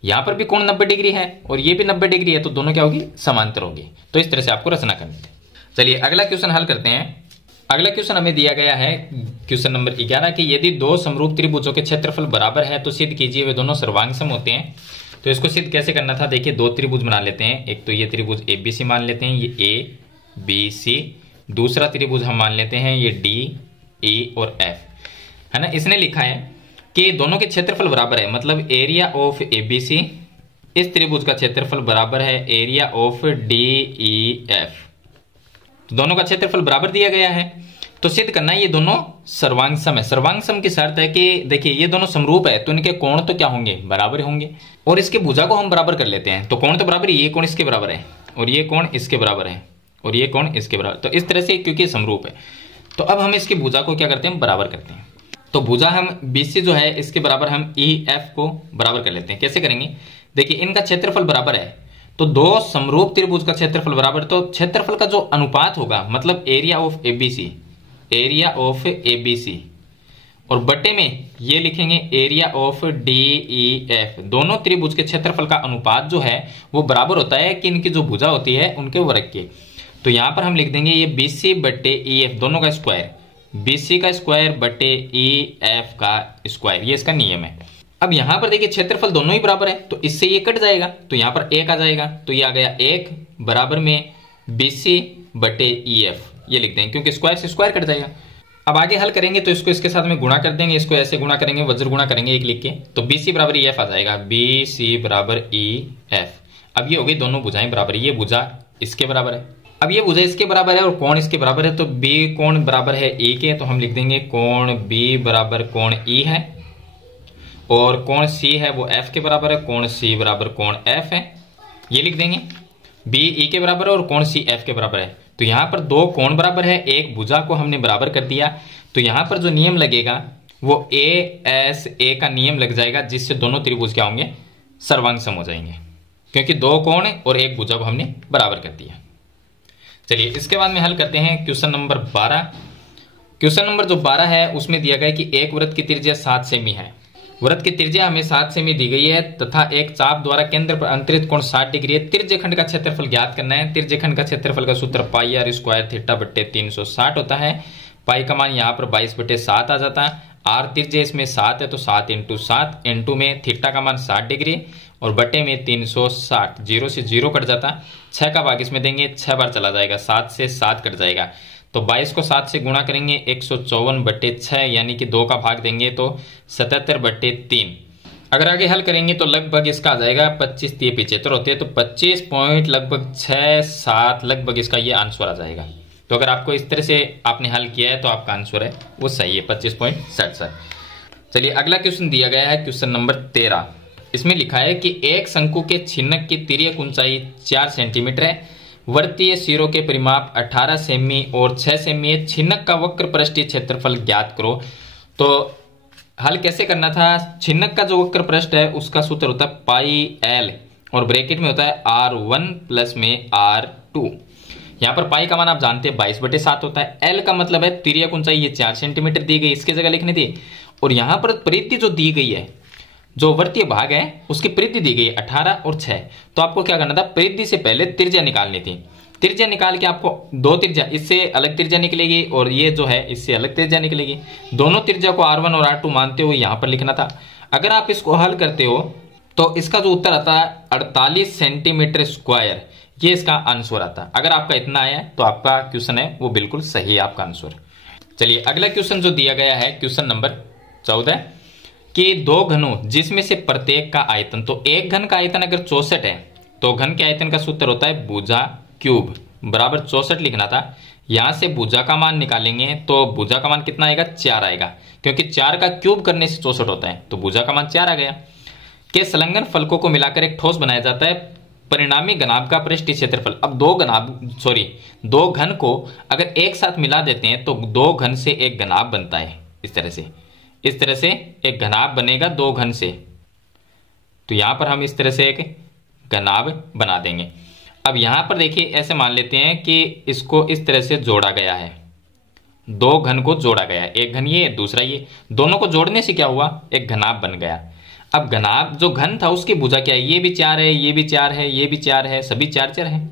यहां पर भी कोण 90 डिग्री है और ये भी 90 डिग्री है, तो दोनों क्या होगी, समांतर होगी। तो इस तरह से आपको रचना करनी है। चलिए अगला क्वेश्चन हल करते हैं। अगला क्वेश्चन हमें दिया गया है क्वेश्चन नंबर 11 कि यदि 2 समरूप त्रिभुजों के क्षेत्रफल बराबर है तो सिद्ध कीजिए वे दोनों सर्वांग सम होते हैं। तो इसको सिद्ध कैसे करना था, देखिए 2 त्रिभुज बना लेते हैं। एक तो ये त्रिभुज ABC मान लेते हैं, ये ABC। दूसरा त्रिभुज हम मान लेते हैं ये DE और F, है ना। इसने लिखा है कि दोनों के क्षेत्रफल बराबर है, मतलब एरिया ऑफ ABC इस त्रिभुज का क्षेत्रफल बराबर है एरिया ऑफ DEF। तो दोनों का क्षेत्रफल बराबर दिया गया है तो सिद्ध करना है ये दोनों सर्वांग सम है। सर्वांग सम की शर्त है कि देखिए ये दोनों समरूप है तो इनके कोण तो क्या होंगे, बराबर होंगे। और इसके भुजा को हम बराबर कर लेते हैं। तो कोण तो बराबर, ये कोण इसके बराबर है और ये कोण इसके बराबर है और ये कोण इसके बराबर। तो इस तरह से क्योंकि समरूप है तो अब हम इसकी भुजा को क्या करते हैं, बराबर करते हैं। तो भुजा हम BC जो है इसके बराबर हम EF को बराबर कर लेते हैं। कैसे करेंगे, देखिए इनका क्षेत्रफल बराबर है तो 2 समरूप त्रिभुज का क्षेत्रफल बराबर, तो क्षेत्रफल का जो अनुपात होगा मतलब एरिया ऑफ ABC और बटे में ये लिखेंगे एरिया ऑफ DEF। दोनों त्रिभुज के क्षेत्रफल का अनुपात जो है वो बराबर होता है कि इनकी जो भुजा होती है उनके वर्ग के। तो यहां पर हम लिख देंगे ये BC बटे EF दोनों का स्क्वायर, BC का स्क्वायर बटे EF का स्क्वायर, ये इसका नियम है। अब यहां पर देखिए क्षेत्रफल दोनों ही बराबर है, तो इससे ये कट जाएगा, तो यहां पर 1 आ जाएगा, तो ये आ गया 1 बराबर में BC बटे EF, ये लिख देंगे क्योंकि स्क्वायर से स्क्वायर कट जाएगा। अब आगे हल करेंगे तो इसको इसके साथ में गुणा कर देंगे, इसको ऐसे गुणा करेंगे, वज्र गुणा करेंगे एक लिख के, तो BC बराबर EF आ जाएगा, BC बराबर EF। अब ये हो गई दोनों भुजाएं बराबर, ये भुजा इसके बराबर है, अब ये भुजा इसके बराबर है और कोण इसके बराबर है, तो B कोण बराबर है E के, तो हम लिख देंगे कोण B बराबर कोण E है, और कोण C है वो F के बराबर है, कोण C बराबर कोण F है, ये लिख देंगे। B E के बराबर है और कोण C F के बराबर है, तो यहां पर दो कोण बराबर है, एक भुजा को हमने बराबर कर दिया, तो यहां पर जो नियम लगेगा वो ASA का नियम लग जाएगा, जिससे दोनों त्रिभुज क्या होंगे, सर्वांग सम हो जाएंगे, क्योंकि दो कोण और एक भुजा को हमने बराबर कर दिया। चलिए इसके बाद में हल करते हैं क्वेश्चन नंबर 12। क्वेश्चन नंबर जो 12 है उसमें दिया गया कि एक वृत्त की त्रिज्या 7 सेमी है, वृत्त की त्रिज्या हमें 7 सेमी दी गई है तथा एक चाप द्वारा केंद्र पर अंतरित कोण 60 डिग्री है। त्रिज्यखंड का क्षेत्रफल ज्ञात करना है। त्रिज्यखंड का क्षेत्रफल का सूत्र पाई आर स्क्वायर थीटा बट्टे 360 होता है। पाई का मान यहाँ पर 22/7 आ जाता है। आर त्रिज्या इसमें 7 है तो 7 × 7 इंटू में थीटा का मान 60 डिग्री और बटे में 360, 0 से 0 कट जाता। 6 का भाग इसमें देंगे, 6 बार चला जाएगा, 7 से 7 कट जाएगा, तो 22 को 7 से गुणा करेंगे 154/6, यानी कि 2 का भाग देंगे तो 77/3। अगर आगे हल करेंगे तो लगभग इसका आ जाएगा 25 × 75 होते हैं, तो 25 पॉइंट लगभग 6-7 लगभग इसका ये आंसर आ जाएगा। तो अगर आपको इस तरह से आपने हल किया है तो आपका आंसर है वो सही है, 25.77। चलिए अगला क्वेश्चन दिया गया है क्वेश्चन नंबर 13। इसमें लिखा है कि एक शंकु के छिन्नक की तिर्यक ऊंचाई 4 सेंटीमीटर है, वर्तीय सिरों के परिमाप 18 सेमी और 6 सेमी है। छिन्नक का वक्र पृष्ठीय क्षेत्रफल ज्ञात करो। तो हल कैसे करना था, छिन्नक का जो वक्र पृष्ठ है उसका सूत्र होता है पाई एल और ब्रैकेट में होता है R1 प्लस में R2। यहाँ पर पाई का मान आप जानते हैं 22/7 होता है। एल का मतलब है तिर्यक ऊंचाई, ये 4 सेंटीमीटर दी गई, इसकी जगह लिखनी थी। और यहाँ पर परिधि जो दी गई है, जो वर्तीय भाग है उसकी परिधि दी गई है 18 और 6, तो आपको क्या करना था, परिधि से पहले त्रिज्या निकालनी थी। त्रिज्या निकाल के आपको दो त्रिज्या, इससे अलग त्रिज्या निकलेगी और ये जो है इससे अलग त्रिज्या निकलेगी। दोनों त्रिज्या को R1 और R2 मानते हुए यहां पर लिखना था। अगर आप इसको हल करते हो तो इसका जो उत्तर आता है 48 सेंटीमीटर स्क्वायर, ये इसका आंसर आता है। अगर आपका इतना आया तो आपका क्वेश्चन है वो बिल्कुल सही है आपका आंसर। चलिए अगला क्वेश्चन जो दिया गया है क्वेश्चन नंबर 14 कि दो घनों जिसमें से प्रत्येक का आयतन, तो एक घन का आयतन अगर 64 है तो घन के आयतन का सूत्र होता है भुजा क्यूब बराबर 64 लिखना था। यहां से भुजा का मान निकालेंगे तो भुजा का मान कितना आएगा, 4 आएगा, क्योंकि 4 का क्यूब करने से 64 होता है, तो भुजा का मान 4 आ गया। के संलग्न फलकों को मिलाकर एक ठोस बनाया जाता है, परिणामी घनाभ का पृष्ठीय क्षेत्रफल। अब दो घन को अगर एक साथ मिला देते हैं तो दो घन से एक घनाभ बनता है। इस तरह से एक घनाभ बनेगा दो घन से, तो यहां पर हम इस तरह से एक घनाभ बना देंगे। अब यहां पर देखिए ऐसे मान लेते हैं कि इसको इस तरह से जोड़ा गया है, दो घन को जोड़ा गया है, एक घन ये दूसरा ये, दोनों को जोड़ने से क्या हुआ, एक घनाभ बन गया। अब घनाभ जो घन था उसकी भुजा क्या है, ये भी 4 है, ये भी 4 है, ये भी 4 है, सभी 4 है।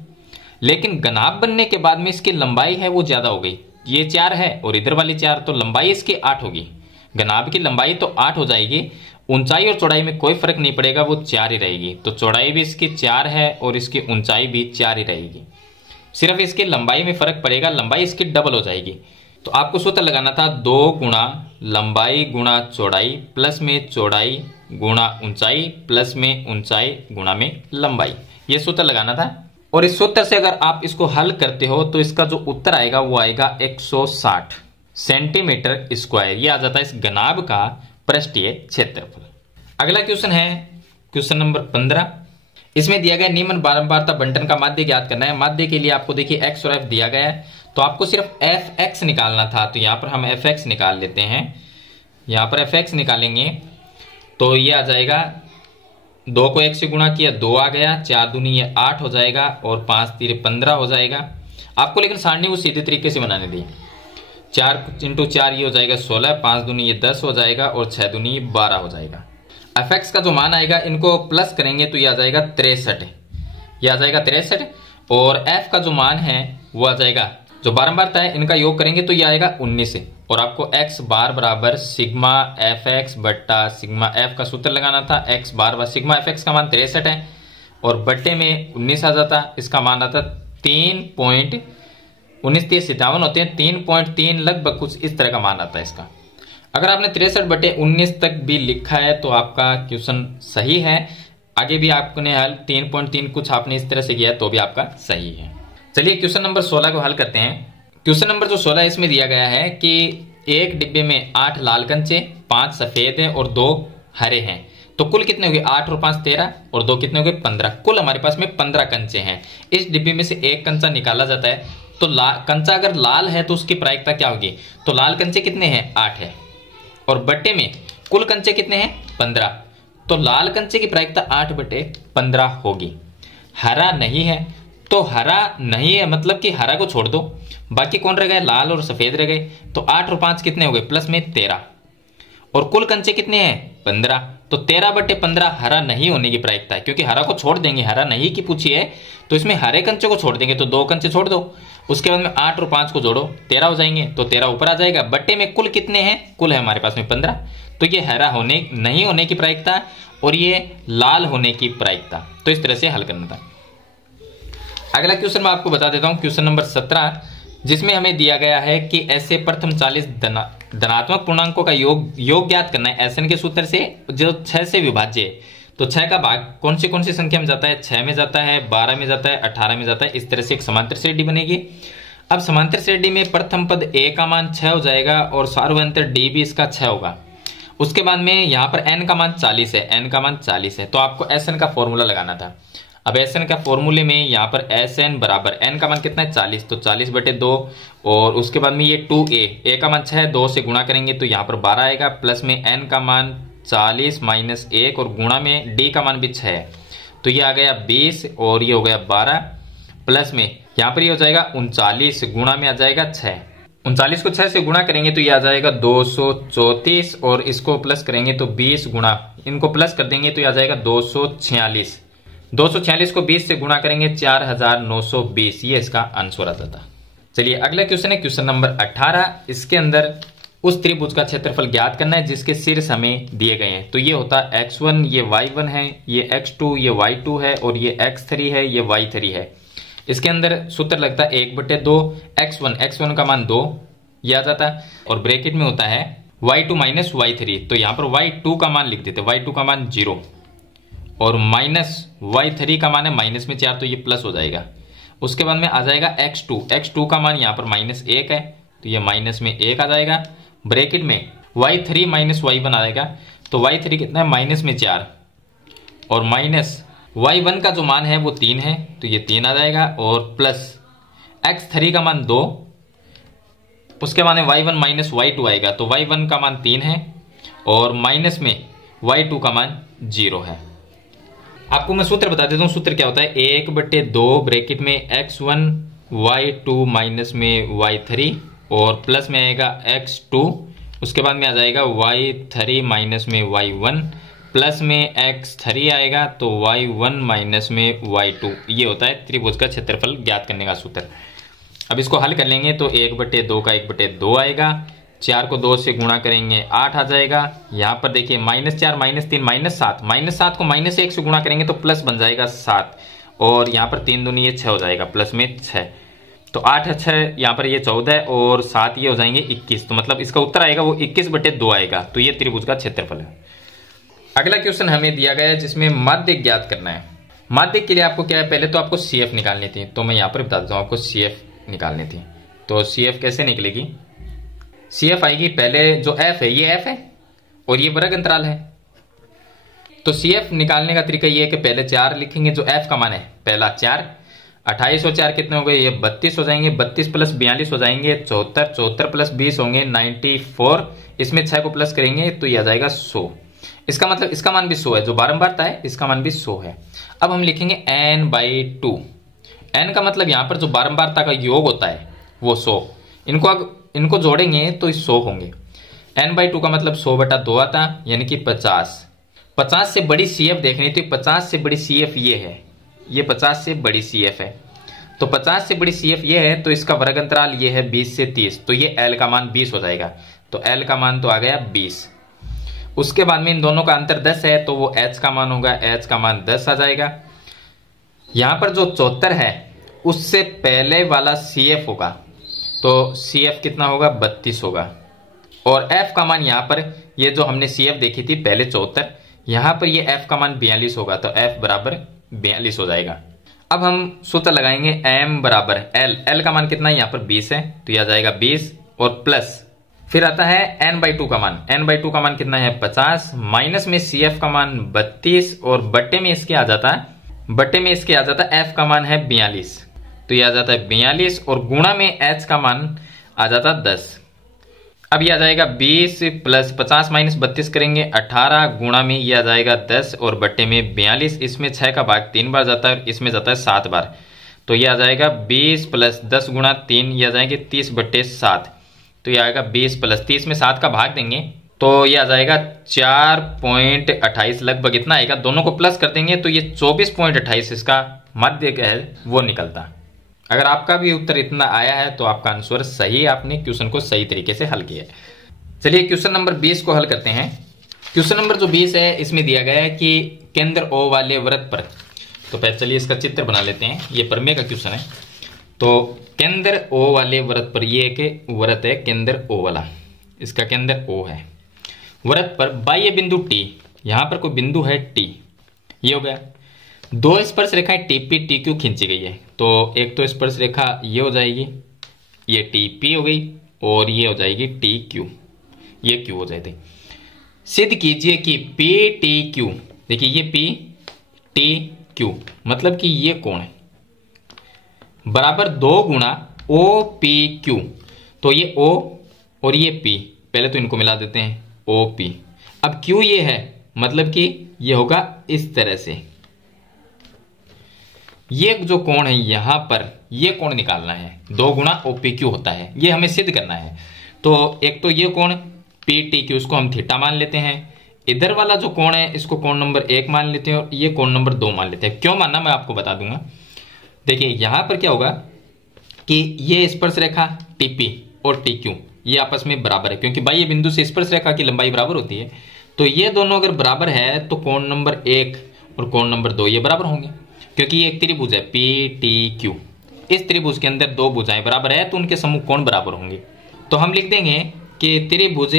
लेकिन घनाभ बनने के बाद में इसकी लंबाई है वो ज्यादा हो गई, ये 4 है और इधर वाली 4, तो लंबाई इसकी 8 होगी। घनाभ की लंबाई तो 8 हो जाएगी, ऊंचाई और चौड़ाई में कोई फर्क नहीं पड़ेगा, वो 4 ही रहेगी। तो चौड़ाई भी इसकी 4 है और इसकी ऊंचाई भी 4 ही रहेगी, सिर्फ इसकी लंबाई में फर्क पड़ेगा, लंबाई इसकी डबल हो जाएगी। तो आपको सूत्र लगाना था 2 गुणा लंबाई गुणा चौड़ाई प्लस में चौड़ाई गुणा ऊंचाई प्लस में ऊंचाई गुणा में लंबाई, ये सूत्र लगाना था। और इस सूत्र से अगर आप इसको हल करते हो तो इसका जो उत्तर आएगा वो आएगा 160 सेंटीमीटर स्क्वायर, ये आ जाता है इस घनाभ का पृष्ठीय क्षेत्रफल। अगला क्वेश्चन है क्वेश्चन नंबर 15। इसमें दिया गया निम्न बारंबारता बंटन का माध्य ज्ञात करना है। माध्य के लिए आपको देखिए x और f दिया गया है, तो आपको सिर्फ fx निकालना था, तो यहां पर हम fx निकाल लेते हैं। यहां पर fx निकालेंगे तो ये आ जाएगा, 2 को 1 से गुणा किया 2 आ गया, 4 दूनी ये 8 हो जाएगा और 5 तीरे 15 हो जाएगा। आपको लेकिन सारणी वो सीधे तरीके से बनाने दी। 4 × 4 ये हो जाएगा 16, 5 दूनी ये 10 हो जाएगा और 6 दूनी ये 12 हो जाएगा। fx का जो मान आएगा इनको प्लस करेंगे तो ये आ जाएगा 63, ये आ जाएगा 63 और f का जो मान है वो आ जाएगा जो बारंबारता है इनका योग करेंगे तो ये आएगा 19 से, और आपको x बार बराबर सिग्मा एफ एक्स बट्टा सिग्मा एफ का सूत्र लगाना था। x बार व सिग्मा एफ एक्स का मान 63 है और बट्टे में 19 आ जाता, इसका मान आता 3.19 होते हैं, 3.3 लगभग कुछ इस तरह का मान आता है इसका। अगर आपने 63/19 तक भी लिखा है तो आपका क्वेश्चन सही है। आगे भी आपने हल 3.3 कुछ आपने इस तरह से किया है तो भी आपका सही है। चलिए क्वेश्चन नंबर 16 को हल करते हैं। क्वेश्चन नंबर जो 16 है इसमें दिया गया है कि एक डिब्बे में 8 लाल कंचे, 5 सफेद हैं और 2 हरे हैं, तो कुल कितने हो गए? 8 और 5 13 और 2 कितने हो गए? 15। कुल हमारे पास में 15 कंचे हैं। इस डिब्बे में से एक कंचा निकाला जाता है, तो कंचा अगर लाल है तो उसकी प्रायिकता क्या होगी? तो लाल कंचे कितने हैं? 8 है, और बट्टे में कुल कंचे कितने हैं? 15, तो लाल कंचे की प्रायिकता 8/15 होगी। हरा नहीं है, तो हरा नहीं है मतलब कि हरा को छोड़ दो, बाकी कौन रह गए? लाल और सफेद रह गए, तो 8 और 5 कितने हो गए? प्लस में 13, और कुल कंचे कितने हैं? 15, तो 13/15 हरा नहीं होने की प्रायिकता है, क्योंकि हरा को छोड़ देंगे, हरा नहीं की पूछी है तो इसमें हरे कंचे को छोड़ देंगे, तो 2 कंचे छोड़ दो, उसके बाद में 8 और 5 को जोड़ो 13 हो जाएंगे, तो 13 ऊपर आ जाएगा। बट्टे में कुल कितने हैं? कुल है हमारे पास में 15, तो ये हरा होने नहीं होने की प्रायिकता और ये लाल होने की प्रायिकता। तो इस तरह से हल करना था। अगला क्वेश्चन मैं आपको बता देता हूं, क्वेश्चन नंबर 17, जिसमें हमें दिया गया है कि ऐसे प्रथम 40 धनात्मक पूर्णांकों का योग ज्ञात करना है एसएन के सूत्र से, जो 6 से विभाज्य है। तो 6 का भाग कौन सी संख्या में जाता है? 6 में जाता है, 12 में जाता है, 18 में जाता है। इस तरह से एक समांतर श्रेणी बनेगी। अब समांतर श्रेणी में प्रथम पद a का मान 6 हो जाएगा और सार्वभौमांतर d भी इसका 6 होगा। उसके बाद में यहाँ पर n का मान 40 है, n का मान 40 है, तो आपको SN का फॉर्मूला लगाना था। अब SN का फॉर्मूले में यहाँ पर SN बराबर n का मान कितना है? 40, तो 40/2, और उसके बाद में ये 2a का मान 6 है, 2 से गुणा करेंगे तो यहाँ पर 12 आएगा, प्लस में n का मान 40 माइनस 1 और गुणा में d का मान भी 6 है, तो ये आ गया 20 और ये हो गया 12, प्लस में यहाँ पर ये हो जाएगा 39, गुणा में आ जाएगा 6। 39 को 6 से गुणा करेंगे तो ये आ जाएगा 234, और इसको प्लस करेंगे तो 20 गुणा, इनको प्लस कर देंगे तो ये आ जाएगा 246। 246 को 20 से गुणा करेंगे 4920, ये इसका आंसर आता था। चलिए अगला क्वेश्चन है क्वेश्चन नंबर 18। इसके अंदर उस त्रिभुज का क्षेत्रफल ज्ञात करना है जिसके शीर्ष हमें दिए गए हैं। तो ये होता है x1, ये y1 है, ये x2, ये y2 है, और ये x3 है, ये y3 है। इसके अंदर सूत्र लगता है 1/2 x1 का मान 2 ये आ जाता है, और ब्रैकेट में होता है y2 माइनस y3, तो यहाँ पर y2 का मान लिख देते, y2 का मान 0, और माइनस y3 का मान है माइनस में 4, तो ये प्लस हो जाएगा। उसके बाद में आ जाएगा x2 का मान यहाँ पर -1 है, तो ये माइनस में 1 आ जाएगा। ब्रैकेट में y3 माइनस y1 आएगा, तो y3 कितना है? माइनस में 4, और माइनस y1 का जो मान है वो 3 है, तो ये 3 आ जाएगा, और प्लस x3 का मान 2, उसके बाद में y1 माइनस y2 आएगा, तो y1 का मान 3 है, और माइनस में y2 का मान 0 है। आपको मैं सूत्र बता देता हूँ, सूत्र क्या होता है? 1/2 ब्रैकेट में x1 y2 माइनस में y3, और प्लस में आएगा x2, उसके बाद में आ जाएगा y3 माइनस में y1, प्लस में x3 आएगा, तो y1 माइनस में y2। ये होता है त्रिभुज का क्षेत्रफल ज्ञात करने का सूत्र। अब इसको हल कर लेंगे तो 1/2 का 1/2 आएगा, 4 को 2 से गुणा करेंगे 8 आ जाएगा। यहाँ पर देखिए -4 -3 -7, -7 को -1 से गुणा करेंगे तो प्लस बन जाएगा 7, और यहाँ पर 3 दूनी ये 6 हो जाएगा, प्लस में 6, तो 8 6 यहाँ पर ये 14 और 7 ये हो जाएंगे 21, तो मतलब इसका उत्तर आएगा वो 21/2 आएगा। तो ये त्रिभुज का क्षेत्रफल है। अगला क्वेश्चन हमें दिया गया है जिसमें माध्य ज्ञात करना है। माध्य के लिए आपको क्या है? पहले तो आपको CF निकालनी थी, तो मैं यहाँ पर बता देता हूँ आपको CF निकालनी थी। तो CF कैसे निकलेगी? CF आएगी, पहले जो F है ये F है और ये वर्ग अंतराल है। तो CF निकालने का तरीका ये है कि पहले 4 लिखेंगे, जो F का मान है पहला 4, 28 और 4 कितने हो गए? ये 32 हो जाएंगे, 32 प्लस 42 हो जाएंगे 74, 74 प्लस 20 होंगे 94, इसमें 6 को प्लस करेंगे तो ये आ जाएगा 100। इसका मतलब इसका मान भी 100 है, जो बारंबारता है इसका मान भी 100 है। अब हम लिखेंगे n/2, n का मतलब यहाँ पर जो बारंबारता का योग होता है वो 100, इनको जोड़ेंगे तो 100 होंगे। n/2 का मतलब 100/2 आता, यानी कि 50। 50 से बड़ी CF देखनी थी, 50 से बड़ी CF ये है, ये 50 से बड़ी CF है। तो 50 से बड़ी CF ये है, तो इसका वर्ग अंतराल ये है 20 से 30, तो ये L का मान 20 हो जाएगा। तो L का मान तो आ गया 20। उसके बाद में इन दोनों का अंतर 10 है, तो वो H का मान होगा, H का मान 10 आ जाएगा। यहां पर जो 74 है उससे पहले वाला CF होगा, तो CF कितना होगा, 32 होगा। और F का मान यहां पर, ये जो हमने CF देखी थी पहले 74, यहां पर ये F का मान 42 होगा, तो F बराबर 42 हो जाएगा। अब हम सूत्र लगाएंगे M बराबर L। L का मान कितना है, यहाँ पर 20 है, तो यह आ जाएगा 20 और प्लस फिर आता है N/2 का मान। N/2 का मान कितना है, 50, माइनस में CF का मान 32 और बट्टे में इसके आ जाता है F का मान है 42, तो यह आ जाता है 42 और गुणा में H का मान आ जाता है 10। अब ये आ जाएगा 20 प्लस 50 माइनस 32 करेंगे 18, गुणा में ये आ जाएगा 10 और बट्टे में 42। इसमें 6 का भाग 3 बार जाता है, इसमें जाता है 7 बार, तो ये आ जाएगा 20 प्लस 10 गुणा 3, ये आ जाएंगे 30/7। तो ये आएगा 20 प्लस 30 में 7 का भाग देंगे तो ये आ जाएगा 4.28, लगभग इतना आएगा। दोनों को प्लस कर देंगे तो ये 24.28 इसका मध्य है वो निकलता। अगर आपका भी उत्तर इतना आया है तो आपका आंसर सही, आपने क्वेश्चन को सही तरीके से हल किया है। चलिए क्वेश्चन नंबर 20 को हल करते हैं। क्वेश्चन नंबर जो 20 है इसमें दिया गया है कि केंद्र O वाले वृत्त पर, तो पहले चलिए इसका चित्र बना लेते हैं। ये प्रमेय का क्वेश्चन है। तो केंद्र O वाले वृत्त पर, ये एक वृत्त है केंद्र O वाला, इसका केंद्र O है। वृत्त पर बाह्य बिंदु T, यहां पर कोई बिंदु है T, ये हो गया। दो स्पर्श रेखाएं TP TQ खींची गई है, तो एक तो स्पर्श रेखा ये हो जाएगी, ये TP हो गई और ये हो जाएगी TQ, ये Q हो जाते। सिद्ध कीजिए कि PTQ, देखिए ये PTQ मतलब कि ये कोण है बराबर 2 गुणा OPQ, तो ये O और ये P, पहले तो इनको मिला देते हैं OP। अब Q ये है, मतलब कि ये होगा इस तरह से। ये जो कोण है यहां पर, ये कोण निकालना है, 2 गुणा OPQ होता है, ये हमें सिद्ध करना है। तो एक तो ये कोण PTQ, उसको हम थीटा मान लेते हैं। इधर वाला जो कोण है इसको कोण नंबर 1 मान लेते हैं और ये कोण नंबर 2 मान लेते हैं। क्यों मानना मैं आपको बता दूंगा। देखिए यहां पर क्या होगा कि ये स्पर्श रेखा TP और TQ ये आपस में बराबर है, क्योंकि बाह्य बिंदु से स्पर्श रेखा की लंबाई बराबर होती है। तो ये दोनों अगर बराबर है तो कोण नंबर 1 और कोण नंबर 2 ये बराबर होंगे, क्योंकि ये एक त्रिभुज है PTQ। इस त्रिभुज के अंदर दो भुजाएं बराबर है तो उनके समूह कोण बराबर होंगे। तो हम लिख देंगे कि त्रिभुज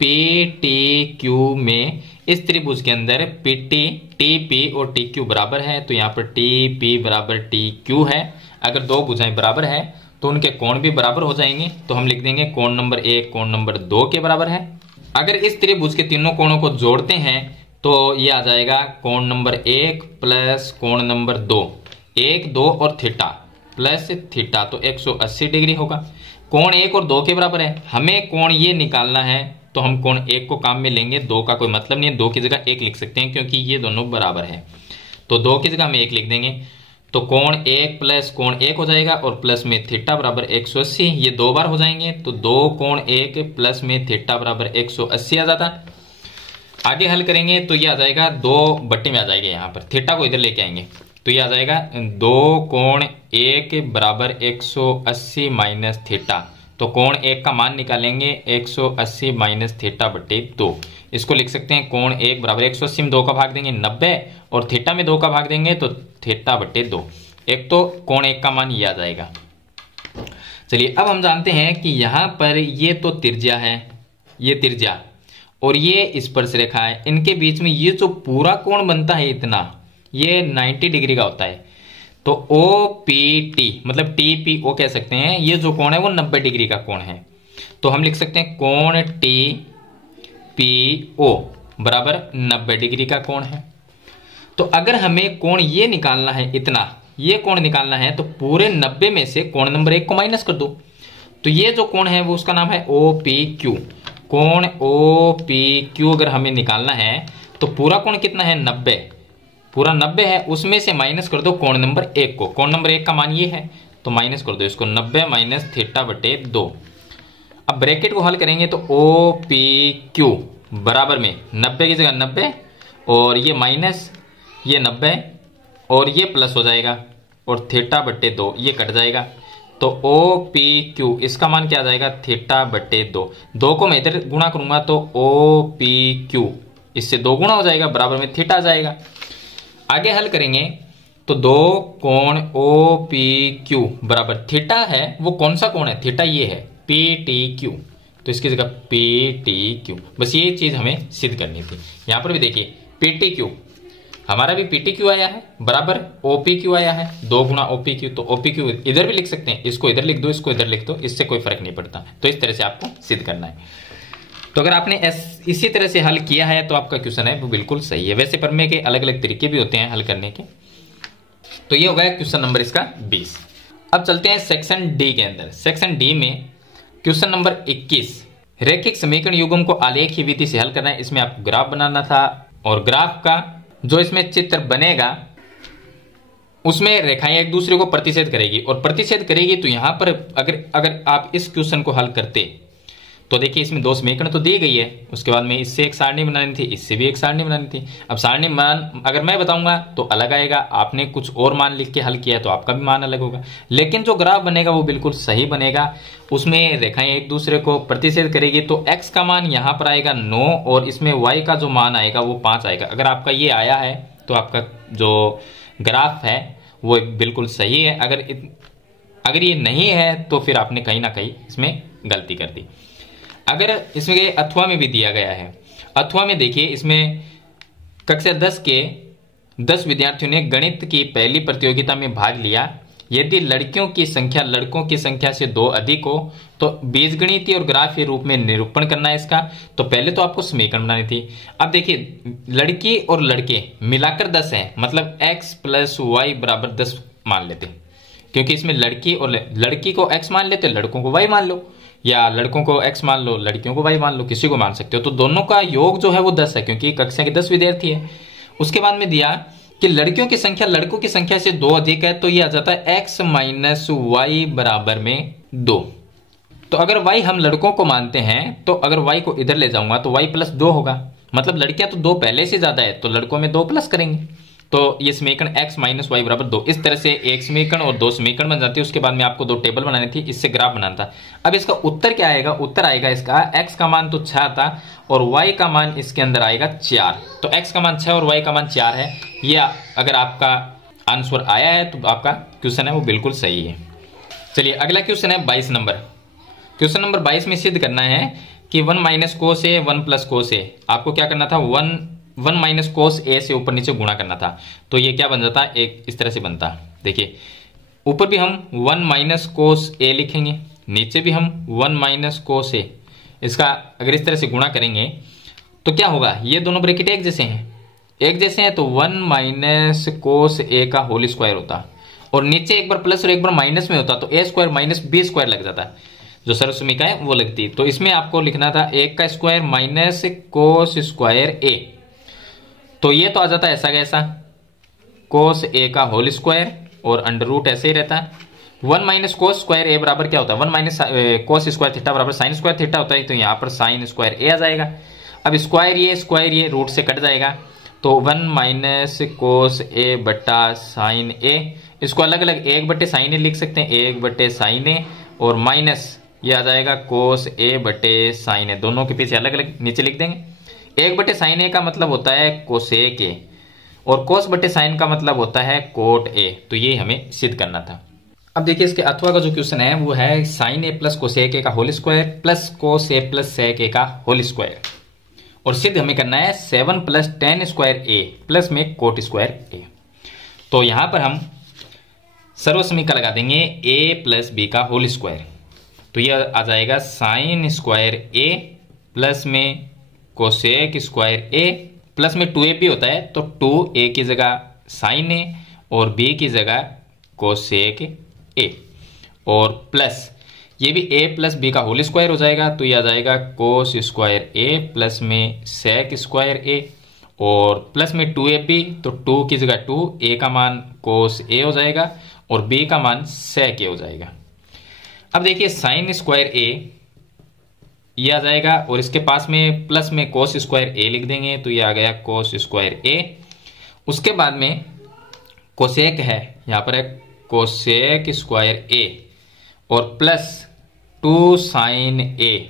PTQ में इस त्रिभुज के अंदर TP और TQ बराबर है, तो यहाँ पर TP बराबर TQ है। अगर दो भुजाएं बराबर है तो उनके कोण भी बराबर हो जाएंगे, तो हम लिख देंगे कोण नंबर 1 कोण नंबर 2 के बराबर है। अगर इस त्रिभुज के तीनों कोणों को जोड़ते हैं तो ये आ जाएगा कोण नंबर 1 प्लस कोण नंबर 2, 1 2 और थीटा प्लस थीटा, तो 180 डिग्री होगा। कोण 1 और 2 के बराबर है, हमें कोण ये निकालना है तो हम कोण 1 को काम में लेंगे, 2 का कोई मतलब नहीं है, 2 की जगह 1 लिख सकते हैं क्योंकि ये दोनों बराबर है। तो 2 की जगह हम 1 लिख देंगे, तो कोण 1 प्लस कोण 1 हो जाएगा और प्लस में थीटा बराबर 180, ये 2 बार हो जाएंगे, तो 2 कोण 1 प्लस में थीटा बराबर 180 आ जाता। आगे हल करेंगे तो ये आ जाएगा 2 बट्टे में आ जाएगा, यहाँ पर थीटा को इधर लेके आएंगे तो ये आ जाएगा 2 कोण 1 बराबर 180 माइनस थीटा। तो कोण 1 का मान निकालेंगे 180 माइनस थीटा बट्टे 2। इसको लिख सकते हैं कोण 1 बराबर 180 में 2 का भाग देंगे 90 और थीटा में 2 का भाग देंगे तो थीटा बट्टे 2। एक तो कोण 1 का मान ये आ जाएगा। चलिए अब हम जानते हैं कि यहाँ पर ये तो त्रिज्या है, ये त्रिज्या और ये स्पर्श रेखा है, इनके बीच में ये जो पूरा कोण बनता है इतना, ये 90 डिग्री का होता है। तो OPT मतलब TPO कह सकते हैं, ये जो कोण है वो 90 डिग्री का कोण है। तो हम लिख सकते हैं कोण TPO बराबर 90 डिग्री का कोण है। तो अगर हमें कोण ये निकालना है, इतना ये कोण निकालना है, तो पूरे 90 में से कोण नंबर 1 को माइनस कर दो। तो ये जो कोण है वो उसका नाम है OPQ। कोण OPQ अगर हमें निकालना है तो पूरा कोण कितना है 90, पूरा 90 है, उसमें से माइनस कर दो कोण नंबर 1 को। कोण नंबर 1 का मान ये है तो माइनस कर दो इसको, 90 माइनस थीटा बटे 2। अब ब्रैकेट को हल करेंगे तो OPQ बराबर में 90 की जगह 90 और ये माइनस ये 90 और ये प्लस हो जाएगा और थीटा बट्टे 2 ये कट जाएगा, तो ओ पी क्यू इसका मान क्या आ जाएगा, थीटा बट्टे 2 को मैं इधर गुणा करूंगा तो ओ पी क्यू इससे 2 गुणा हो जाएगा, बराबर में थीटा आ जाएगा। आगे हल करेंगे तो 2 कोण ओ पी क्यू बराबर थीटा है, वो कौन सा कोण है, थीटा ये है पी टी क्यू, तो इसकी जगह पी टी क्यू, बस ये चीज हमें सिद्ध करनी थी। यहां पर भी देखिए पी टी क्यू हमारा भी पी टी क्यू आया है बराबर ओ पी क्यू आया है, 2 गुणा ओ पी क्यू, तो ओ पी क्यू इधर भी लिख सकते हैं, इसको इधर लिख दो, इसको इधर लिख दो, इससे कोई फर्क नहीं पड़ता। तो इस तरह से आपको सिद्ध करना है। तो अगर आपने इसी तरह से हल किया है तो आपका क्वेश्चन है वो बिल्कुल सही है। वैसे प्रमेय के अलग अलग तरीके भी होते हैं हल करने के। तो ये हो गया क्वेश्चन नंबर इसका 20। अब चलते हैं सेक्शन डी के अंदर। सेक्शन डी में क्वेश्चन नंबर 21, रैखिक समीकरण युग्म को आलेखीय विधि से हल करना है। इसमें आपको ग्राफ बनाना था और ग्राफ का जो इसमें चित्र बनेगा उसमें रेखाएं एक दूसरे को प्रतिच्छेद करेगी, और प्रतिच्छेद करेगी तो यहां पर अगर आप इस क्वेश्चन को हल करते तो देखिए इसमें 2 समीकरण तो दी गई है, उसके बाद में इससे एक सारणी बनानी थी, इससे भी एक सारणी बनानी थी। अब सारणी मान अगर मैं बताऊंगा तो अलग आएगा, आपने कुछ और मान लिख के हल किया तो आपका भी मान अलग होगा, लेकिन जो ग्राफ बनेगा वो बिल्कुल सही बनेगा। उसमें रेखाएं एक दूसरे को प्रतिच्छेद करेगी, तो x का मान यहां पर आएगा 9 और इसमें y का जो मान आएगा वो 5 आएगा। अगर आपका ये आया है तो आपका जो ग्राफ है वो बिल्कुल सही है। अगर ये नहीं है तो फिर आपने कहीं ना कहीं इसमें गलती कर दी। अगर इसमें अथवा में भी दिया गया है, अथवा में देखिए इसमें कक्षा 10 के 10 विद्यार्थियों ने गणित की पहली प्रतियोगिता में भाग लिया। यदि लड़कियों की संख्या लड़कों की संख्या से 2 अधिक हो तो बीजगणितीय और ग्राफीय रूप में निरूपण करना है इसका। तो पहले तो आपको समीकरण बनानी थी। अब देखिए लड़की और लड़के मिलाकर 10 है, मतलब x प्लस वाई बराबर 10 मान लेते, क्योंकि इसमें लड़की और लड़की को x मान लेते, लड़कों को y मान लो, या लड़कों को x मान लो, लड़कियों को y मान लो, किसी को मान सकते हो। तो दोनों का योग जो है वो 10 है, क्योंकि कक्षा के 10 विद्यार्थी है। उसके बाद में दिया कि लड़कियों की संख्या लड़कों की संख्या से 2 अधिक है, तो ये आ जाता है x माइनस वाई बराबर में 2। तो अगर y हम लड़कों को मानते हैं तो अगर y को इधर ले जाऊंगा तो y प्लस 2 होगा, मतलब लड़कियां तो 2 पहले से ज्यादा है तो लड़कों में 2 प्लस करेंगे, तो ये समीकरण x माइनस वाई बराबर 2। इस तरह से एक समीकरण और 2 समीकरण बन जाती है। उसके बाद में आपको 2 टेबल बनानी थी, इससे ग्राफ बनाना था। अब इसका उत्तर क्या आएगा, उत्तर आएगा इसका x का मान तो 6 था और y का मान इसके अंदर आएगा 4। तो x का मान 6 और y का मान 4 है। ये अगर आपका आंसर आया है तो आपका क्वेश्चन है वो बिल्कुल सही है। चलिए अगला क्वेश्चन है 22 नंबर। क्वेश्चन नंबर 22 में सिद्ध करना है कि 1 माइनस कोस ए 1 प्लस कोस ए, आपको क्या करना था, 1 माइनस कोस ए से ऊपर नीचे गुणा करना था। तो ये क्या बन जाता, एक इस तरह से बनता। देखिए ऊपर भी हम 1 माइनस कोस ए लिखेंगे, नीचे भी हम 1 माइनस कोस ए, इसका अगर इस तरह से गुणा करेंगे तो क्या होगा, ये दोनों ब्रैकेट एक जैसे हैं तो 1 माइनस कोस ए का होल स्क्वायर होता, और नीचे एक बार प्लस और एक बार माइनस में होता तो ए स्क्वायर माइनस बी स्क्वायर लग जाता, जो सर्वसमीका है वो लगती। तो इसमें आपको लिखना था 1 का square minus cos square A, तो ये तो आ जाता है ऐसा कैसा, कोस ए का होल स्क्वायर और अंडर रूट ऐसे ही रहता है। 1 माइनस कोस स्क्वायर ए बराबर क्या होता है, 1 माइनस कोस स्क्वायर थीटा बराबर साइन स्क्वायर थीटा होता है, तो यहाँ पर साइन स्क्वायर ए आ जाएगा। अब स्क्वायर ये रूट से कट जाएगा, तो 1 माइनस कोस ए बट्टा साइन ए, इसको अलग अलग 1 बट्टे साइन ए लिख सकते हैं, 1 बट्टे साइन ए, और माइनस ये आ जाएगा कोस ए बट्टे साइन ए, दोनों के पीछे अलग अलग नीचे लिख देंगे। 1 बट्टे साइन ए का मतलब होता है कोसेक ए, और कोस बट्टे साइन का मतलब होता है कोट ए। तो ये हमें सिद्ध करना था। अब देखिए इसके अथवा का जो क्वेश्चन है वो है sine A plus cosec A का whole square plus cos A plus sec A का होल स्क्वायर, और सिद्ध हमें करना है 7 plus ten square A plus में कोट स्क्वायर ए। तो यहां पर हम सर्वसमीका लगा देंगे ए प्लस बी का होल स्क्वायर, तो यह आ जाएगा साइन स्क्वायर ए प्लस में कोसेक स्क्वायर ए प्लस में 2ab होता है, तो 2a की जगह साइन ए और b की जगह कोसेक ए, और प्लस ये भी a प्लस बी का होल स्क्वायर हो जाएगा, तो यह आ जाएगा कोस स्क्वायर ए प्लस में सेक स्क्वायर ए, और प्लस में 2ab, तो 2 की जगह 2, a का मान कोस ए हो जाएगा और b का मान सेक ए हो जाएगा। अब देखिए साइन स्क्वायर ए ये आ जाएगा, और इसके पास में प्लस में कोस स्क्वायर ए लिख देंगे, तो ये आ गया कोस स्क्वायर ए। उसके बाद में कोसेक है, यहाँ पर है कोसेक स्क्वायर ए और प्लस 2 साइन ए।